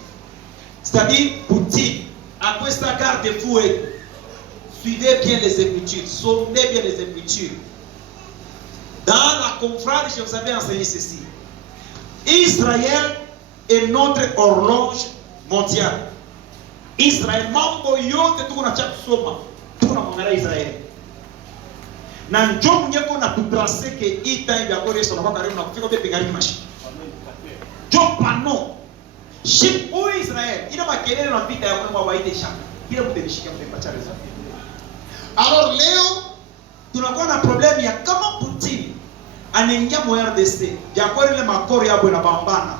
C'est-à-dire Poutine. Après sa garde de fou, suivez bien les Écritures, sondez bien les Écritures. Dans la conférence, je vous avais enseigné ceci. Israël est notre horloge mondiale. Israël, mambo yote tuko na cha kusoma, tuko na mwangalia Israeli. Na njoo mnyeko na tutrase ke hii time ya gore sio kwa karibu na kufika kwa pigani mashi. Jo pano. Ship o Israel, ina makelele na vita ya kwa waite shaka. Kile mtu anishika mtepacha reza. Alors leo tunakuwa na problemu ya kama Putin anaingia mu RDC ya kwa ile makori yabo na bambana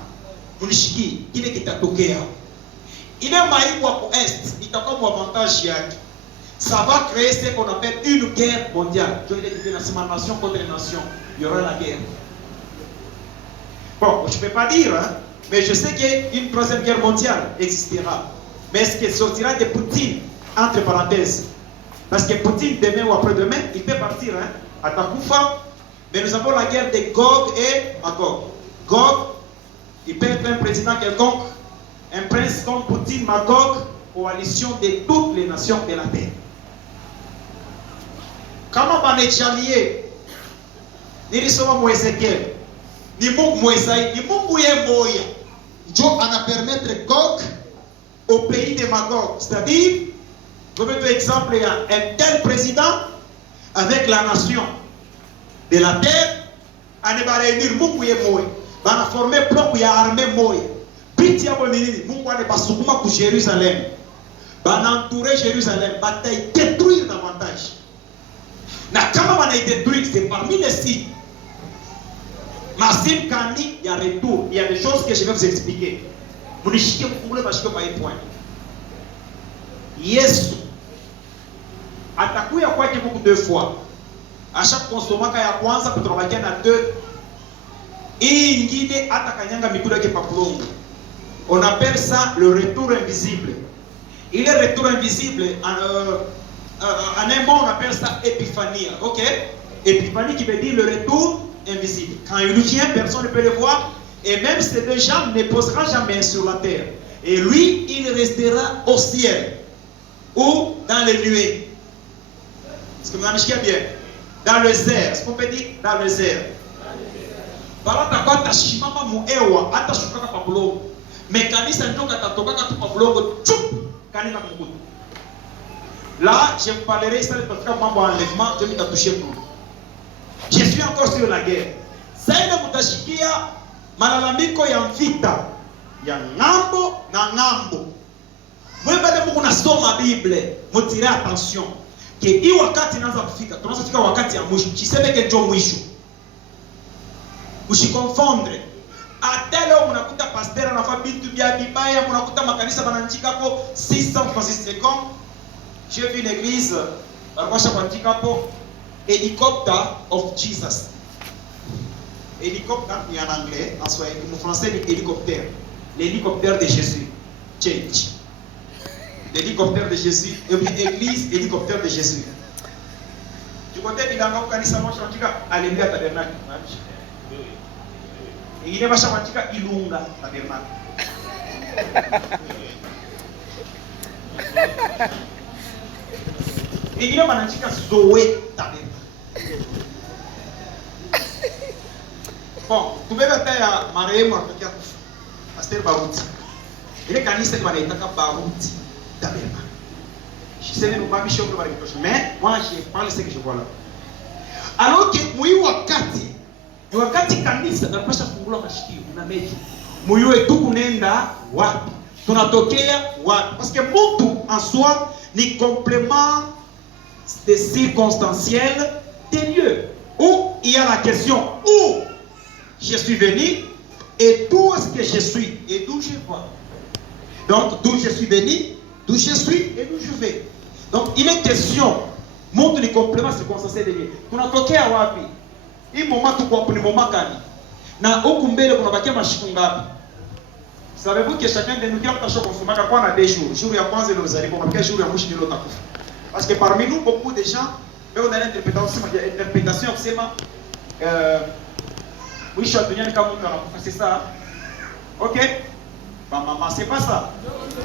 munishiki kile kitatokea ile maibwa ku est itakuwa mu avantage yake, ça va créer ce qu'on appelle une guerre mondiale. Je vais dire la nation contre les nations, il y aura la guerre. Bon, je ne peux pas dire, hein, mais je sais qu'une troisième guerre mondiale existera, mais est-ce qu'elle sortira de Poutine entre parenthèses? Parce que Poutine, demain ou après-demain, il peut partir à Takoufa. Mais nous avons la guerre de Gog et Magog. Gog, il peut être un président quelconque, un prince comme Poutine, Magog, coalition de toutes les nations de la terre. Comment on est chalié? Ni sommes mo Ezekiel, ni Mungu mo Isaïe, ni Mungu Moya. Dieu en a permettre Gog au pays de Magog. C'est-à-dire, comme exemple, il y a un tel président avec la nation de la terre, on va réunir Mungu Moya. On va former bloc ya armée Moya. Biti ya bonini, Mungu va pas soukuma pour Jérusalem. On va entourer Jérusalem, on va détruire davantage. Na kama on a détruit, c'est parmi les signes. Masim Kandi, il y a retour. Il y a des choses que je vais vous expliquer. Vous ne chiquez pas un point. Yesu atakuya kwake Mungu deux fois. À chaque consomaka ya kwanza kutobakia na deux. Hii ingine atakanyanga miguu yake papulongo. On appelle ça le retour invisible. Il est retour invisible en un mot on appelle ça épiphanie. OK? Épiphanie qui veut dire le retour invisible. Quand il vient, personne ne peut le voir et même ces deux gens ne posera jamais sur la terre. Et lui, il restera au ciel ou dans les nuées. Est-ce que vous m'avez bien? Dans le zère. Est-ce qu'on peut dire dans le zère? Là, je vous parlerai ça parce que moi, enlèvement, je vais toucher pour. Je suis encore sur la guerre. Ça y est, mutashikia malalamiko ya vita ya ngambo na ngambo. Mwe bade mungu nasoma Bible, mutire attention. Que hii wakati inaanza kufika, tunaanza kufika wakati ya mwisho. Chiseme ndio mwisho. Usikonfondre. Atelo mnakuta pasteur anafanya vitu vya bibaya, mnakuta makanisa bananjika hapo 600 francs secondes. J'ai vu une église barabasha bandika hapo Helicopter of Jesus. Hélicoptère en anglais, en swahili, en français c'est hélicoptère. L'hélicoptère de Jésus. Change. L'hélicoptère de Jésus. Et puis église, hélicoptère de Jésus. Tu connais bilanga kanisa moja katika Alléluia tabernacle. Ingine basha katika Ilunga tabernacle. Ingine banachika Zoe tabernacle. Bon, tumebeba taya marehemu atokea kufa. Pasteur Baruti. Ile kanisa kwa naitaka Baruti tabernacle. Je sais même pas mission pour mais moi je parle ce que je vois là. Alors que wakati kanisa tunapaswa kufungua mashikio na meji. Muiwe tu kunenda wapi? Tunatokea wapi? Parce que mtu en soi ni complément des circonstanciels des lieux. Où il y a la question où je suis venu, et d'où est-ce que je suis, et d'où je vais. Donc, d'où je suis venu, d'où je suis, et d'où je vais. Donc, il est question, montre les compléments circonstanciels de Dieu. Tunatokea wapi? Hii moment tu kwa moment gani? Na huku mbele kuna bakia mashiku ngapi? Savez-vous que chacun de nous qui a pas consommer quoi na 2 jours. Jour ya kwanza ile uzalipo, na jour ya mwisho ile utakufa. Parce que parmi nous beaucoup de gens, eux on a l'interprétation kusema mwisho wa dunia kama mtu anakufa, c'est ça? OK? Maman, c'est pas ça.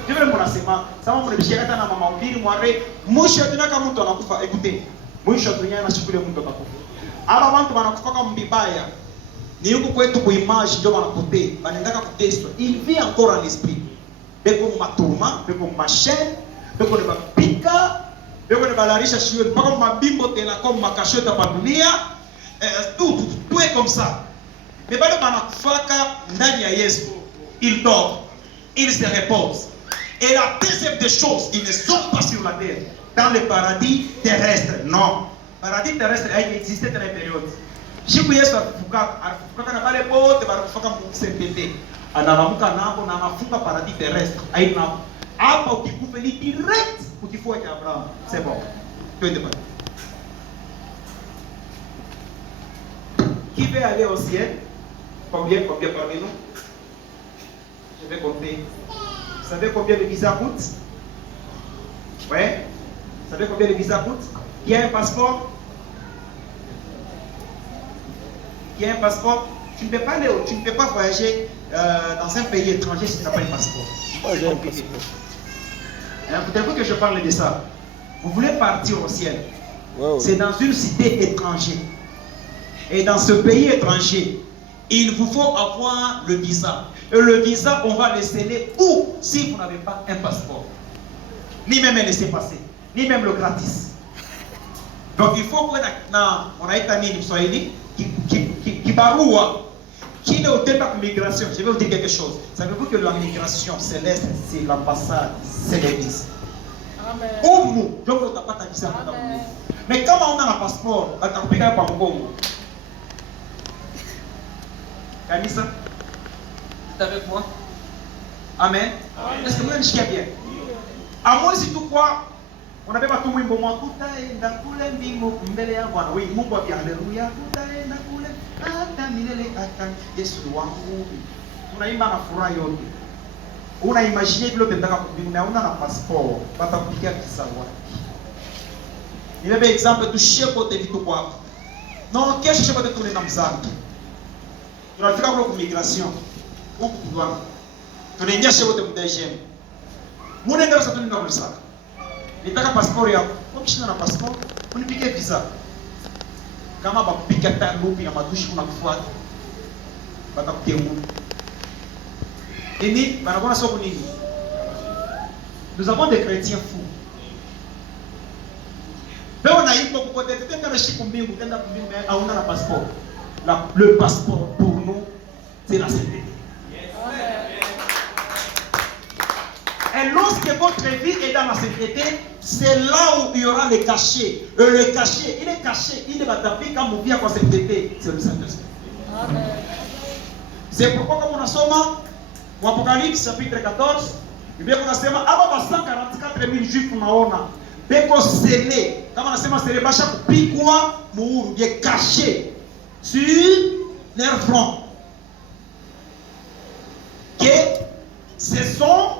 Je veux mon asema, ça va me bishia hata na mama mbili mware, mwisho wa dunia kama mtu anakufa. Écoutez, mwisho wa dunia na shukule mtu atakufa. Aba bantu wanakufa kama mbibaya. Ni huko kwetu kuimage ndio wanapotea. Wanaendaka kutestwa. Il vit encore en esprit. Beko matourma, beko machine, beko ne bapika, beko ne balarisha shiwe, mpaka mabimbo tena comme makashota pa dunia. Tout est comme ça. Mais bado banakufaka ndani ya Yesu. Il dort. Il se repose. Et la deuxième des choses, ils ne sont pas sur la terre. Dans le paradis terrestre. Non. Paradis terrestre a existé dans la période. Siku Yesu alifufuka na pale pote banafufuka msempete. Analamuka nako na anafuka paradis terrestre. Haina hapa ukikufa ni direct ukifua cha Abraham. C'est bon. Twende pale. Qui veut aller au ciel? Combien parmi nous? Je vais compter. Vous savez combien le visa coûte? Ouais. Vous savez combien le visa coûte? Qui a un passeport? Qui a un passeport? Tu ne peux pas voyager dans un pays étranger si tu n'as pas un passeport. J'ai un passeport. Écoutez-vous que je parle de ça. Vous voulez partir au ciel. Ouais. C'est dans une cité étrangère. Et dans ce pays étranger, il vous faut avoir le visa. Et le visa, on va le sceller où si vous n'avez pas un passeport. Ni même un laissez-passer. Ni même le gratis. Donc il faut que on a été mis Swahili qui baroua, qui est au départ de migration. Je vais vous dire quelque chose. Savez-vous que la migration céleste, c'est l'ambassade, c'est l'église. Amen. Mais comment on a un passeport, on a un passeport. Kamisa, tu es avec moi? Amen. Est-ce que vous avez bien? À moi, si tu crois, on avait pas tout le monde. Oui, mon bois bien, alléluia. Yesu wangu. Tunaimba na furaha yote. Una imagine vile unataka kumbingu una na passport, batakupigia kisa wapi? Nibebe example tu shepo te vitu kwako. Non, kesho shepo te tuna mzangu. Tunafika kwa migration. Huko kudwa. Tunaingia shepo te mdajeme. Mune ndio sasa tunaenda kwa nitaka passport yako. Ukishinda na passport, unipigie visa. Kama bakupiga tangupi na madushi kuna kufuata. Batakupigia mungu. Et nous avons des chrétiens fous. Le passeport pour nous, c'est la sainteté. Et lorsque votre vie est dans la sainteté, c'est là où il y aura le cachet. Le cachet, il est caché. Il ne va taper quand on vient à la sainteté. C'est le Saint-Esprit. C'est pourquoi, comme on a souvent, au Apocalypse chapitre 14, Biblia kunasema hapa 144,000 juifs unaona beko scellé, kama nasema scellé basha kupigwa muhuri bien caché sur leur front, que ce sont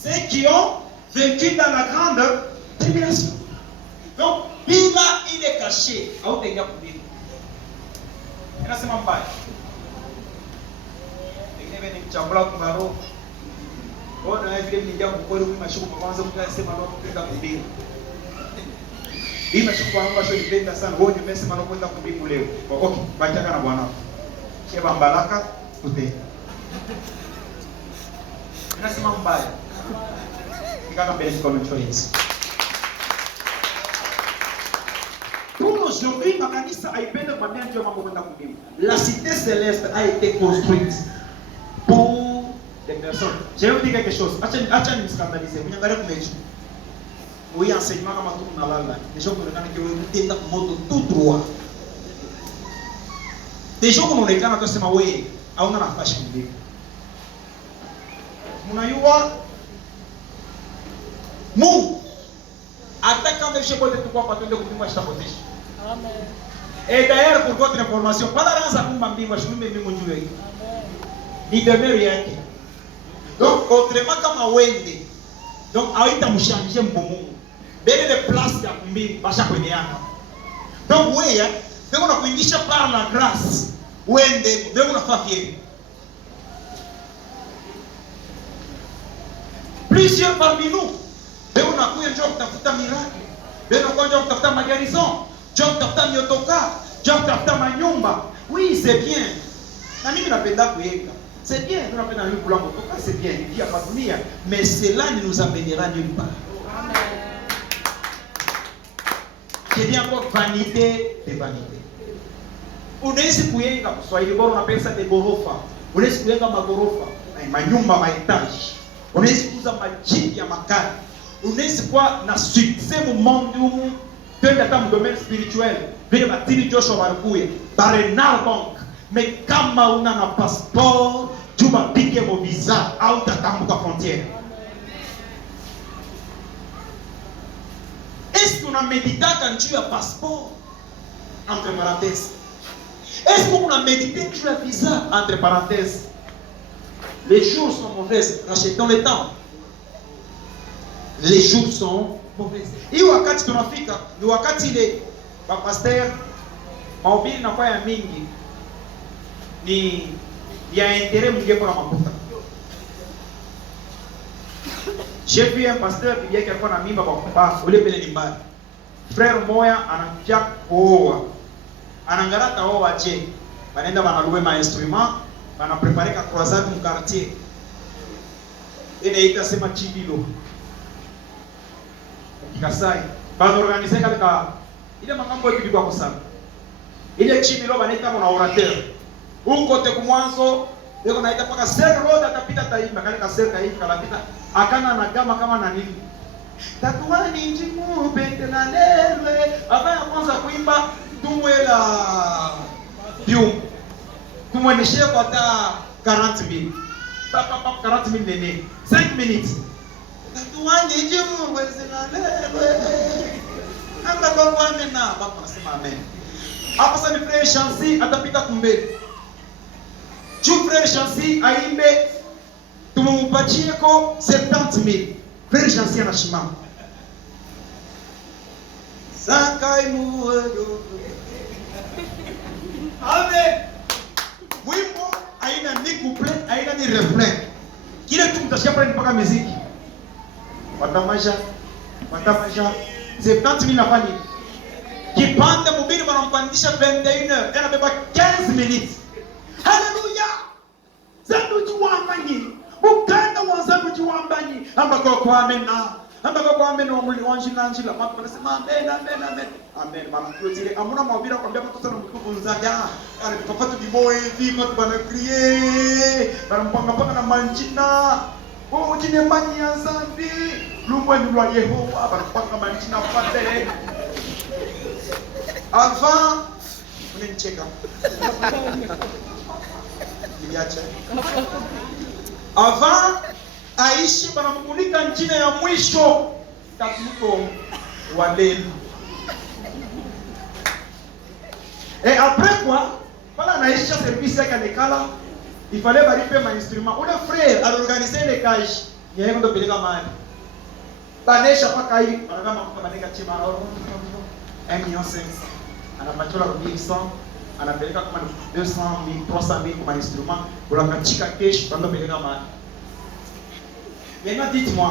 ceux qui ont vécu dans la grande tribulation. Donc bila il est caché hautaingia kumbini. Inasema mbaya chakula kubaro ona hivi ni jambo kweli mimi mashuku kwa kwanza mtasema leo kwenda kumbingu hii mashuku kwa mambo sio nipenda sana wewe umesema leo kwenda kumbingu leo okay bachaka na bwana sheba mbaraka ute nasema mbaya nikaka mbele kwa choice pour aujourd'hui makanisa haipende kwambia ndio mambo kwenda kumbingu. La cité céleste a été construite pour des personnes. Je vais vous dire quelque chose. Acha ni scandaliser. Vous n'avez pas de oui, enseignement comme tout na lala. Les gens qui regardent que vous êtes dans moto tout droit. Deja kunaonekana tusema wewe hauna nafasi mbili. Mnayua Mungu hata kama je peux te croire patende kupimwa shitapotisha. Amen. Et d'ailleurs pour votre information, pendant que ça kumba mbingwa shumime mbingu njoo hii. Amen. Ni demeure yake. Donc autrement kama wende. Donc aita mshangie mbomungu. Bele de place ya kumbi basha kwenye yako. Donc wewe ndio unakuingisha par la grâce. Wende ndio unafaa fieri. Plusieurs parmi nous, leo unakuja njoo kutafuta miracle, leo unakuja njoo kutafuta magarison, njoo kutafuta miotoka, njoo kutafuta manyumba. Oui, c'est bien. Na mimi napenda kuyenga. C'est bien, nous napenda nini kula motoka, c'est bien, il y a pas de dunia, mais cela ne nous amènera nulle part. Amen. Je dis encore vanité de vanité. Unaweza kuyenga Kiswahili bora unapesa de gorofa. Unaweza kuyenga magorofa, manyumba, maetage. Unaweza kuuza majibu ya makali. Unaweza kuwa na succès mu monde humu. Twende hata mu domaine spirituel. Vile batili Joshua walikuye. Barenal bank. Mais kama una na passeport, tu vas piquer mon visa au tatambuka frontière. Est-ce qu'on a médité quand tu as passeport? Entre parenthèses. Est-ce qu'on a médité quand tu as visa? Entre parenthèses. Les jours sont mauvaises. Rachetons le temps. Les jours sont mauvaises. Hii wakati tunafika ni wakati ile pasteur mahubiri na kwa ya mingi ni ya intérêt mwingi kwa mafuta. J'ai vu un pasteur qui dit alikuwa na mimba kwa kupaa ule pele ni mbaya. Frère moya anakuja kuoa. Anangarata oa je. Wanaenda wanaluwe ma instrument. Bana préparer ka croisade mu quartier. Ile itasema chibilo. Kasai. Bana organiser katika ile makambo yetu kwa kusana. Ile chibilo banaita mwana orateur. Huko te kumwanzo leo naita paka Ser Road atapita taimba katika Ser Taimba kalapita akana na gama kama na nini. Tatuani njimu pete na lelwe. Abaya kwanza kuimba tumwela bium. Tumweneshe kwa ta 40,000. Papa 40,000 nene. 5 minutes. Tatuani njimu pete na lelwe. Amba kwa kwame na baba nasema amen. Hapa sasa ni frère Chancy atapita kumbe. Juu frère Chancy aimbe tumumpatie ko 70,000. Frère Chancy anashimama. Sakai muwego. Amen. Wimbo haina ni couplet, haina ni refrain. Kile tu mtashia pale mpaka muziki. Watamasha 70,000 nafanya. Kipande mubiri wanampandisha 21h, tena beba 15 minutes. Haleluya! Zandu juambanyi. Bukanda wa zandu juambanyi. Ambako kwa amena. Ambako kwa amena omuli wanjila njila. Matu wanasema amen, amen, amen. Amen. Mama kulotire. Amuna mwabira kwa mbia matosa na mtuku nzaga. Kale tupafatu bimoe hivi. Matu bana kriye. Bana mpanga na manjina. Oh, jine mani ya zambi. Lumwe nilwa Yehowa. Bana mpanga manjina pate. Avant, unanicheka. Niliacha. Avant aishi banamunika njina ya mwisho takuto walelu. Et après quoi, pendant naisha service yake nekala, il fallait baripe ma instrument. Ule frère a organisé les cages. Yeye ndo peleka mali. Banesha paka hii, banagama kwa baneka chima 1,500,000. Anapatiwa 1,100, anapeleka kama 200,000, 300,000 kwa instrument, unakachika cash bando peleka mali. Maintenant dites-moi,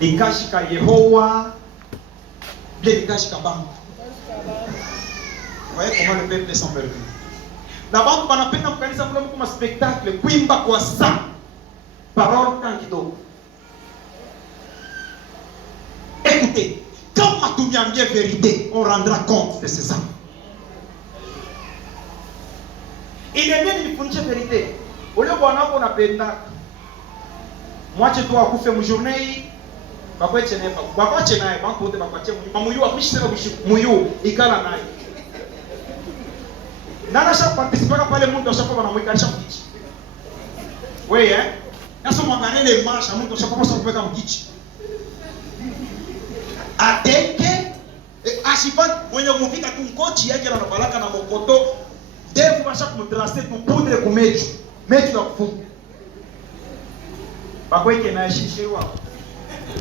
les cash ka Yehowa, les cash ka banque. Vous voyez comment le peuple sont perdus. La banque banapenda mkanisa mlo kama spectacle, kuimba kwa saa. Parole quand kidogo. Écoutez, quand Matoumi a bien vérité, on rendra compte de ces hommes. Il est bien de faire vérité. Au lieu de voir qu'on a penda, moi je dois vous faire une journée. Bakwa cheneva, bakwa chenaye, banko wote bakwa chemu. Mamuyu akushi sema muyu ikala naye. Nana shaka participer pale mtu ashaka wanamweka mkichi. Wewe Naso mwangalie masha mtu ashaka kuweka mkichi. Ateke ashifa mwenye kumfika tu mkochi yake na baraka na mokoto. Devu basha kumtracer tu poudre kumechu. Mechu ya kufunga. Bakweke na shishe wako.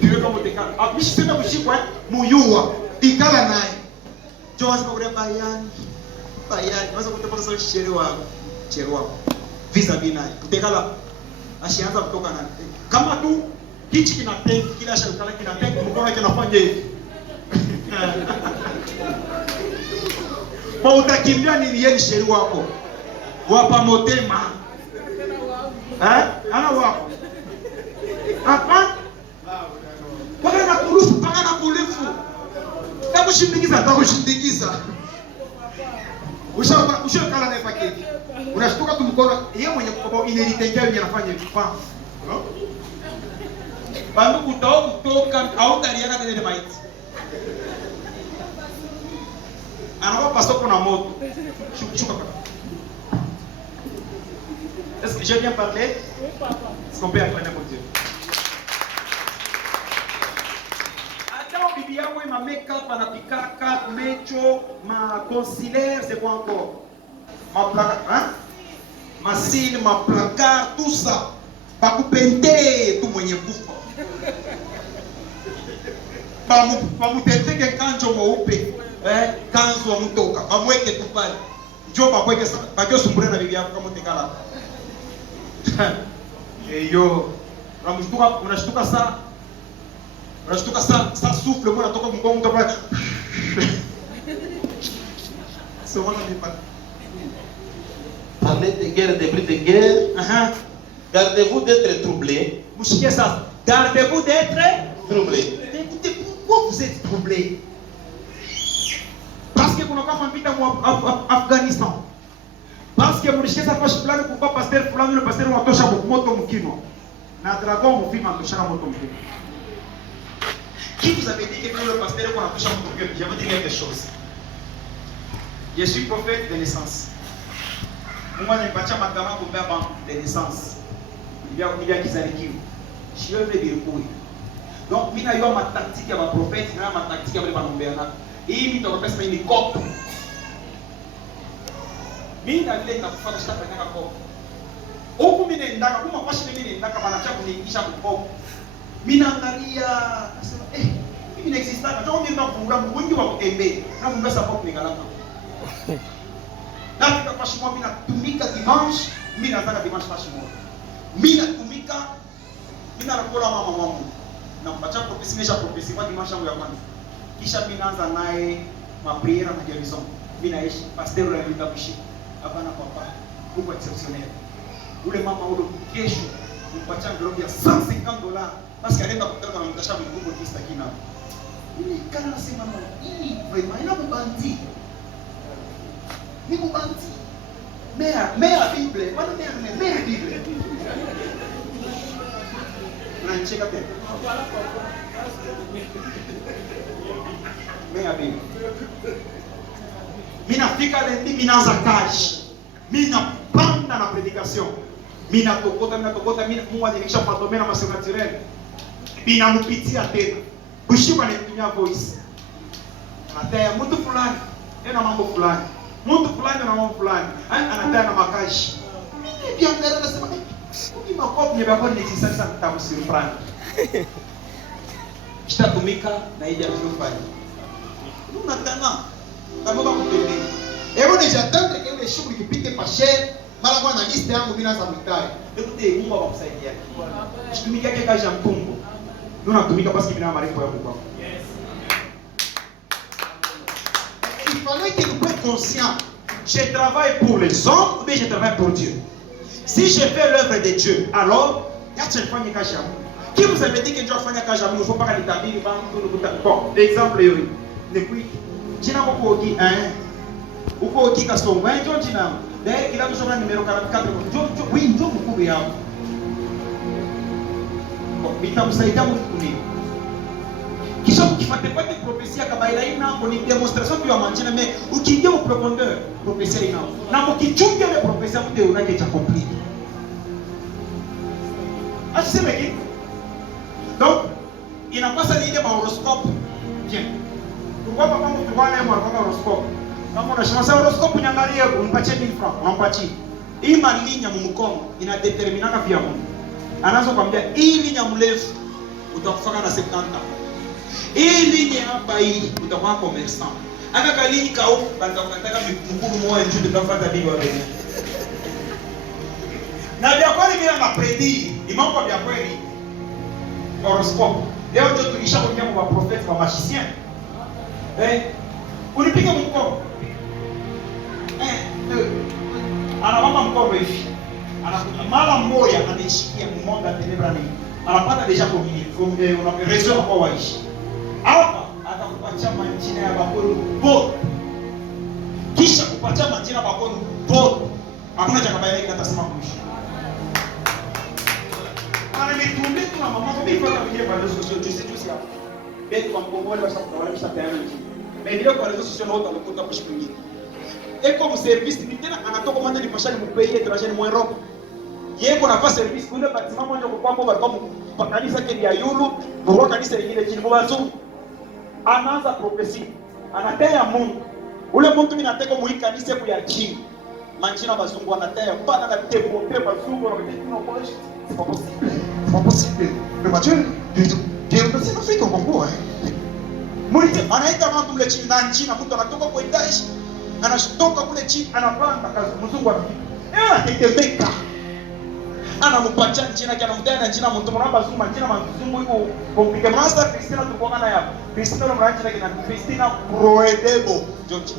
Tuwe kama tekana. Abishi sema kushikwa muyua. Ikala naye. Joas kwa bayani. Bayani. Waza kutoka sasa shishe wako. Chero wako. Visa bina. Tekala ashianza kutoka na. Kama tu hichi kina tank kila shirika kina tank mkono kinafanya hivi. Kwa utakimbia nini yeye sheri wako? Wapa motema. Ana wako. Hapa? Paka na kurufu, paka na kulifu. Takushindikiza. Ushakala na paketi. Unashtuka tu mkono yeye mwenye kwa inelitengea yeye anafanya hivi. Bandu kutoka au tariaka tena maiti. Anakuwa pasoko na moto. Shuka papa. Est-ce que j'ai bien parlé? Est-ce qu'on peut acclamer pour Dieu? Attends, bibi yako ma make-up anapikaka, mecho, ma concealer, c'est quoi encore? Ma plaque, hein? Ma cils, ma placard, tout ça. Bakupente tu mwenye kufa. Bamutete ke kanjo mweupe. Kanzu wa mtoka. Bamweke tu pale. Njoo bakweke sana. Bakio sumbure na bibi yako kama utekala. Eyo. Unashtuka saa. Saa souffle mwana toka mgongo mtu pale. C'est vraiment pas. Parler de guerre, de bruit de guerre. Gardez-vous d'être troublé. Mouchiké ça. Gardez-vous d'être troublé. Écoutez, pourquoi vous êtes troublé? Parce que vous n'avez pas envie d'avoir Afghanistan. Parce que vous n'avez pas plan pour pasteur fulani le pasteur wa tosha moto mkino. Na dragon mfima tosha moto mkino. Qui vous avait dit que le pasteur wa tosha moto mkino? Je vais vous dire quelque chose. Je suis prophète de naissance. Moi je pacha magama ko baba de naissance. Il y a kizalikiwa. Je vais dire quoi. Donc mina yo ma tactique ya ma prophète, na ma tactique ya ba ngombeana. Hii mito kwa pesa ni kopo. Mimi na vile nakufanya shaka kaka kopo. Huku mimi naendaka kuma kwa shida mimi naendaka banacha kuniingisha kopo. Mimi naangalia nasema mimi naexista na mimi nafunga mwingi wa kutembea. Na mungu support nikalaka. Nafika kwa shimo mimi natumika dimanche, mimi nataka dimanche kwa shimo. Mimi natumika mimi nakula mama wangu. Na mpacha profesimesha profesi kwa dimanche yangu ya kwanza. Kisha mimi naanza naye mapriera na jarison. Mimi naishi pasteur la vitabushi. Hapana papa. Huko exceptionnel. Ule mama ule kesho mpacha envelope ya $150 parce que alienda kutaka na mtasha mkubwa kista kina. Mimi kana nasema no. Hii vraiment ina kubandi. Ni kubandi. Mea Bible. Bado mea Bible. Unanicheka tena. Mea Bible. Mina fika lendi minaanza kazi. Mina panda na predication. Mina tokota mina Mungu ananikisha patome na masema naturel. Mina mpitia tena. Bushiba nitumia voice. Anataya mtu fulani, ena mambo fulani. Mtu fulani na mambo fulani. Anataya na makashi. Pia ngara nasema uki makopo ni bako ni kisasa nitakusurprendre. Kitatumika na ile aliyofanya. Unatana kama kutembea. Hebu nijatende kile shughuli kipite pa share mara kwa na list yangu mimi naanza mtari. Écoutez, Mungu awakusaidia. Shitumike yake kazi ya mpungo. Tunatumika basi mimi na marefu ya Mungu. Yes. Il fallait que nous soyons conscients. Je travaille pour les hommes, mais je travaille pour Dieu. Si je fais l'œuvre de Dieu, alors il y a des gens qui font. Qui vous avez dit que Dieu a fait un il ne faut pas l'établir. Bon, exemple, depuis, je n'ai pas dit un. Ou quoi qui a son main, Dieu dit non. D'ailleurs, il a toujours un numéro 44. Oui, Dieu vous pouvez avoir. Bon, mais il vous a dit Kisha ukifuata prophesia kabaila ina ni demonstration kwa manjina mais ukiingia au profondeur prophesia ina. Na ukichunga ile prophesia mtu unake cha complete. Aseme kitu. Donc inapasa ni ile horoscope. Bien. Pourquoi papa mtu bwana mwa kwa horoscope? Kama unasema sasa horoscope niangalie unipatie 1000 francs, unampatia. Hii malinya mumkono ina determinana vya Mungu. Anaanza kuambia hii linya mrefu utakufaka na 70 ans. Hii linya hapa hii utakuwa commerçant. Aka kalini kao banda ukataka mkuru moyo ndio tutafuata bibi wa beni. Na vya kweli bila mapredi, ni mambo vya kweli. Horoscope. Leo ndio tulishaongea kwa prophet wa magicien. Ulipiga mkono. Anawapa mkono hivi. Anakuja mara moja anaishikia mmonga tenebra nini. Anapata deja communion, una raison kwa waishi. Hapa atakupatia majina ya bakoni bote. Kisha kupatia majina ya bakoni bote. Hakuna cha kabaila atasema mwisho. Ana mitumbi tu na mama kwa bibi kwa vile bado sio juzi hapo. Betu kwa mkongole basi kutawalisha tayari. Mais vile kwa réseaux sociaux ndio utakuta push kwingine. Et comme service ni tena anatoka mwanzo ni pashani mu pays étranger mu Europe. Yeye kuna fa service kule bâtiment moja kwa kwamba walikuwa pakanisa yake ya yulu, kwa kanisa lingine chini kwa wazungu. Anaanza prophecy. Anatea Mungu. Ule mtu mimi nataka mu kanisa ya chini. Manjina bazungu anatea pana na tempo pepa bazungu na kitu kwa c'est pas possible. C'est pas possible. Mais Mathieu, Dieu ne sait pas faire comme quoi. Mwite anaita watu mle chini na nchi na mtu anatoka kwa itashi. Anashtoka kule chini anapanda kazi mzungu anapita. Anatetemeka. Anampatia jina yake anamtia na jina mtu mramba zuma jina mzungu yuko kompike master Christina tulikuwa naye hapo. Christina ndo mranja yake na Christina Proedebo George.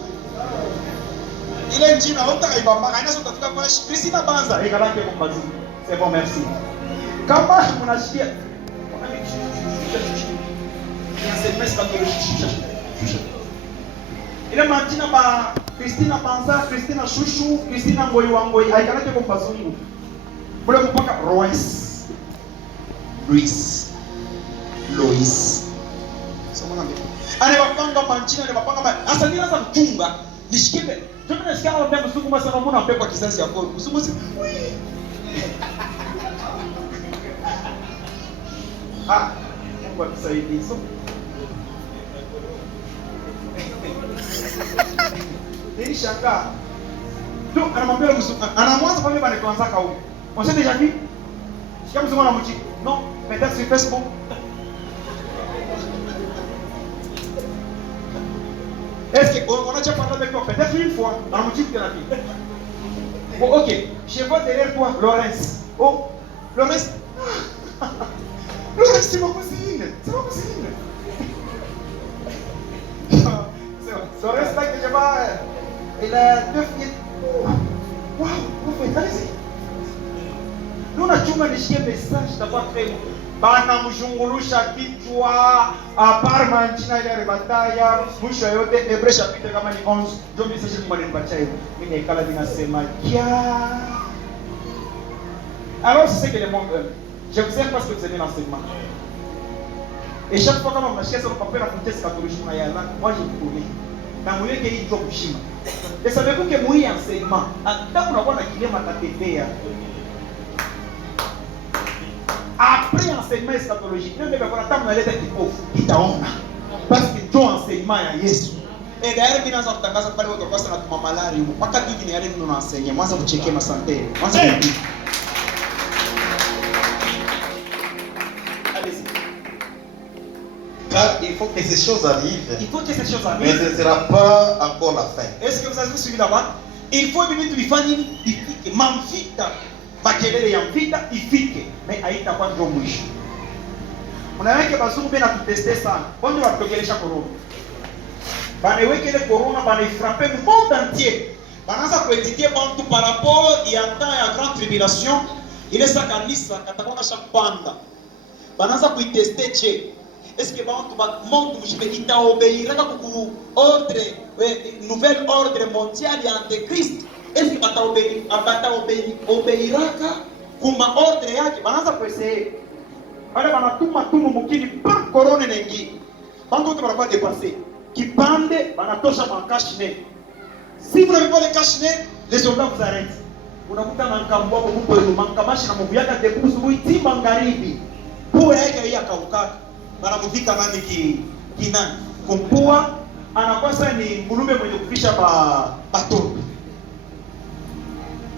Ile jina wote kaibamba haina sote tutafika kwa Christina Banza ikalake kwa bazungu. C'est bon merci. Kama mnashikia ile majina ba Christina Banza, Christina Shushu, Christina Ngoi Wangoi aikalake kwa bazungu. Bule mpaka Royce, Lois. Soma ngambi. Ale wapanga manjina ale wapanga asa nila za mchunga nishikibe. Tume nasikia wao ndio mzungu sana mbona mpekwa kizazi ya kwa. Mzungu si. Mungu atusaidie. Nini shaka? Tu anamwambia mzungu anamwanza pale bana kwanza kaume. On s'est déjà vu? Si vous avez la moitié. Non, peut-être sur Facebook. Est-ce qu'on a déjà parlé avec toi? Peut-être une fois. Dans la moitié de la vie. Bon, ok. Je vois derrière toi, Laurence. Oh, Laurence. Laurence, c'est ma cousine. C'est ma cousine. Laurence, là que je vois, elle a 2 filles. Waouh, vous faites, allez-y. Nuna chuma nishie message takuwa kwenu. Bana mshungulusha kichwa aparma nchina ile rebataya mwisho yote Hebreu chapitre kama ni 11 ndio message ni mwalimu bachaye. Mimi nikala ninasema kia. Alors c'est ce que le monde aime. Je vous aime parce que vous aimez l'enseignement. Et chaque fois kama mnashikia sur papier na contexte catholique na yala, moi je vous connais. Na mweke hii ndio kushima. Et savez-vous que moi enseignement, hata kunakuwa na kilema tatembea. Après enseignement eschatologique, ndio ndio kuna tamu naleta kipofu itaona. Parce que ndio enseignement ya Yesu. Et d'ailleurs mimi naanza kutangaza pale watu kwa sana tuma malaria huko. Paka hivi ni yale ndio naenseigner. Mwanza kuchekea masante. Mwanza kupi. Allez-y. Car il faut que ces choses arrivent. Il faut que ces choses arrivent. Mais ce ne sera pas encore la fin. Est-ce que vous avez suivi là-bas? Il faut bibi tulifanya nini? Ifike mamfita. Makelele ya mvita ifike, mais haitakuwa ndio mwisho. Unaweke bazungu bena kuteste sana. Bonjo watokelesha corona. Baneweke ile corona banifrappe le monde entier. Banaanza kuetikia bantu par rapport ya temps ya grande tribulation, ile sa kanisa katakuwa na shapanda. Banaanza kuiteste che. Est-ce que bantu ba monde mshime itaobeiraka ku ordre, nouvelle ordre mondial ya antéchrist? Est-ce que bataobeiraka kuma ordre yake? Banaanza kueseye. Wale banatuma tumu mukini par corona nengi. bantu wote wanakuwa dépassé. Kipande banatosha kwa cache-nez. Si vous n'avez pas de cache-nez, les soldats vous arrêtent. Unakuta na nkambo hapo mpo ile mankamashi na mvu yake debusu buiti magharibi. Pua yake hii akaukaka. Banamvika nani kinani? Kumpua anakuwa sasa ni ngulume mwenye kufisha batoto.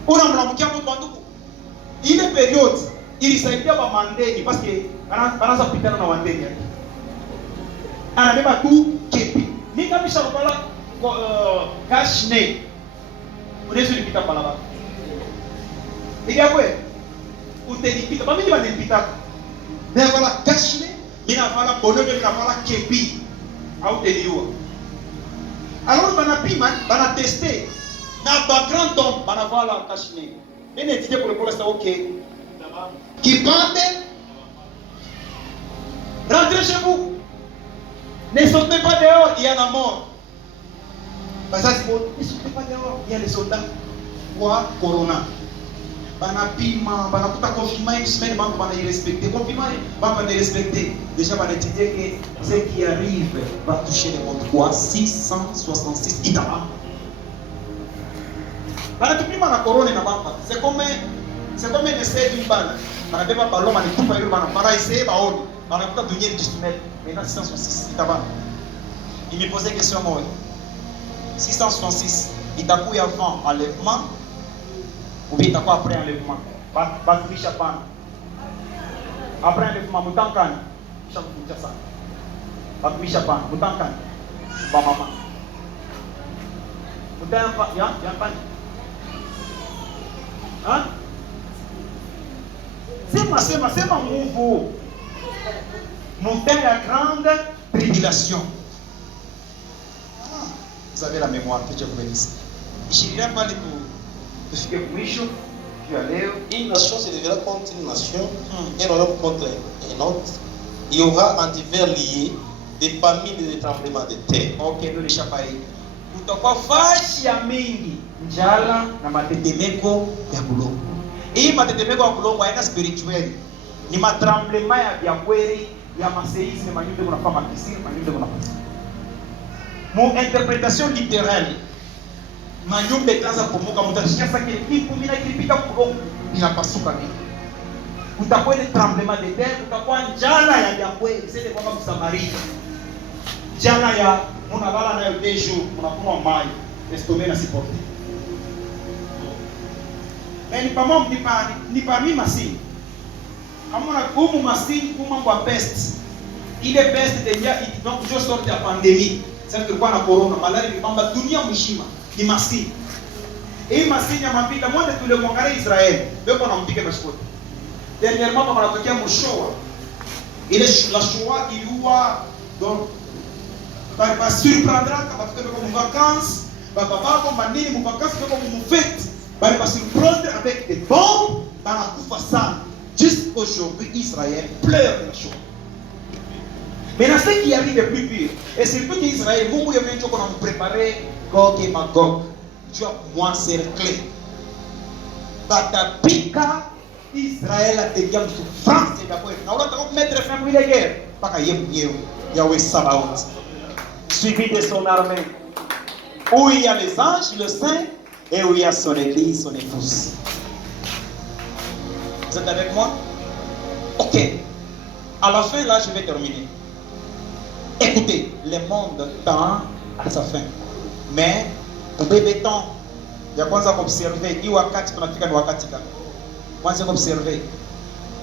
Unamlamkia mtu banduku. Ile period ilisaidia ba mandeni parce que anaanza kupitana na wandeni yake. Anabeba tu kepi. Nika bisha kupala cache-nez. Unaweza nipita pala baba. Ndio kwe. Utenipita. Mimi banipita. Mais voilà cache-nez. Mina fala bonheur mina fala kepi. Au teliwa. Alors banapima, banatester. Na ba grand homme banavala cache-nez. Mimi étudier pour le ça OK. Kipande. Rentrez chez vous. Ne sortez pas dehors, il y a la mort. Parce que ne sortez pas dehors, il y a les soldats. Quoi? Corona. Banapima, banakuta confinement une semaine, bana irrespecté. Confinement, bana irrespecté. Déjà bana étudier que ce qui arrive va toucher le monde. Quoi? 666 itaba. Banatupima na corona na bamba. C'est comme un essai d'une balle. Banabeba ballon, banatupa ile bana essayer baoni. Banakuta dunia ni 10 mètres. Maintenant 666 itaba. Il me posait question moi. 666 itakuwa avant enlèvement ou bien itakuwa après enlèvement. Basilisha pana. Après enlèvement mutankani. Kisha sana. Basilisha pana mutankani. Ba mama. Mutampa ya pani. Hein? Sema nguvu. Monter la grande tribulation. Vous avez la mémoire, que Dieu vous bénisse. Ishiria pale tufike mwisho ya leo. Une nation se lèvera contre une nation, et un homme contre un autre. Il y aura en divers liés des famines et des tremblements de terre. OK, ndio nishapai. Kutakuwa fashi ya mingi, njala na matetemeko ya bulongo. Hii matetemeko ya bulongo haina spirituel. Ni matremblement ya kweli ya maseisme manyumbe kunafanya makisiri, manyumbe kunafanya. Mon interprétation littérale. Manyumbe itaanza kumoka, mtashikia sasa kipu mina kilipika bulongo inapasuka nini. Kutakuwa ile tremblement de terre, kutakuwa njala ya kweli, sasa kwamba Msamaria. Njala ya unalala nayo dejo, unakunywa maji, estomé na sipote. Mais ni parmi masini. Amona kumu masini kumu mambo ya peste. Ile peste déjà donc je sorte ya pandémie. Sasa tulikuwa na corona, malaria ni kwamba dunia mzima ni masini. Hii masini ya mapita moja tulimwangalia Israeli. Leo kuna mpige mashikoti. Dernièrement kama natokea Mshoa. Ile la Shoah iliua donc ba surprendra kama tuko kwa vacances, baba bako manini mu vacances tuko mu fête. Ba surprendre avec des bombes, banakufa sana. Jusqu'aujourd'hui Israël pleure la Shoah. Mais dans ce qui arrive est plus pire. Et surtout qu'Israël, Mungu yemenjo qu'on a préparé Gog et Magog. Tu as moins cerclé. Batapika Israël a devient une souffrance d'abord. On va mettre fin à la guerre. Pas qu'à Yahweh Sabaoth. Suivi de son armée. Où il y a les anges, le saint, et où il y a son église, son épouse. Vous êtes avec moi? Ok. À la fin, là, je vais terminer. Écoutez, le monde tend à sa fin. Mais, ubebe temps ya kwanza kuobserve hii wakati tunafika ni wakati gani? Kwanza kuobserve.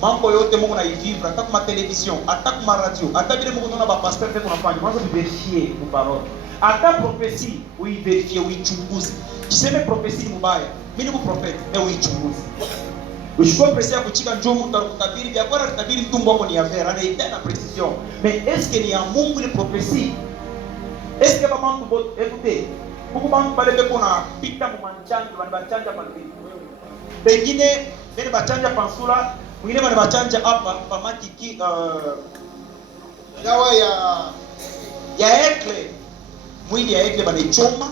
Mambo yote Mungu anaivivra, hata kwa television, hata kwa radio, hata vile Mungu tunaona ba pastor pekee unafanya. Kwanza vérifier kwa parole. Hata prophecy, uiverifier, uichunguze. Kiseme prophecy ni mbaya. Mimi ni prophet, na uichunguze. Ushikwe presi ya kuchika njoo mtu atakutabiri vya kwa kutabiri mtumbo wako ni ya vera na ita na precision. Mais est-ce que ni ya Mungu ni prophecy? Est-ce que maman tu écoutez? Beaucoup bantu pale beko na pita mu manchanja banachanja pale. Pengine bene bachanja pansula, mwingine bana bachanja hapa pamatiki dawa ya ekle. Mwili ya ekle bana ichoma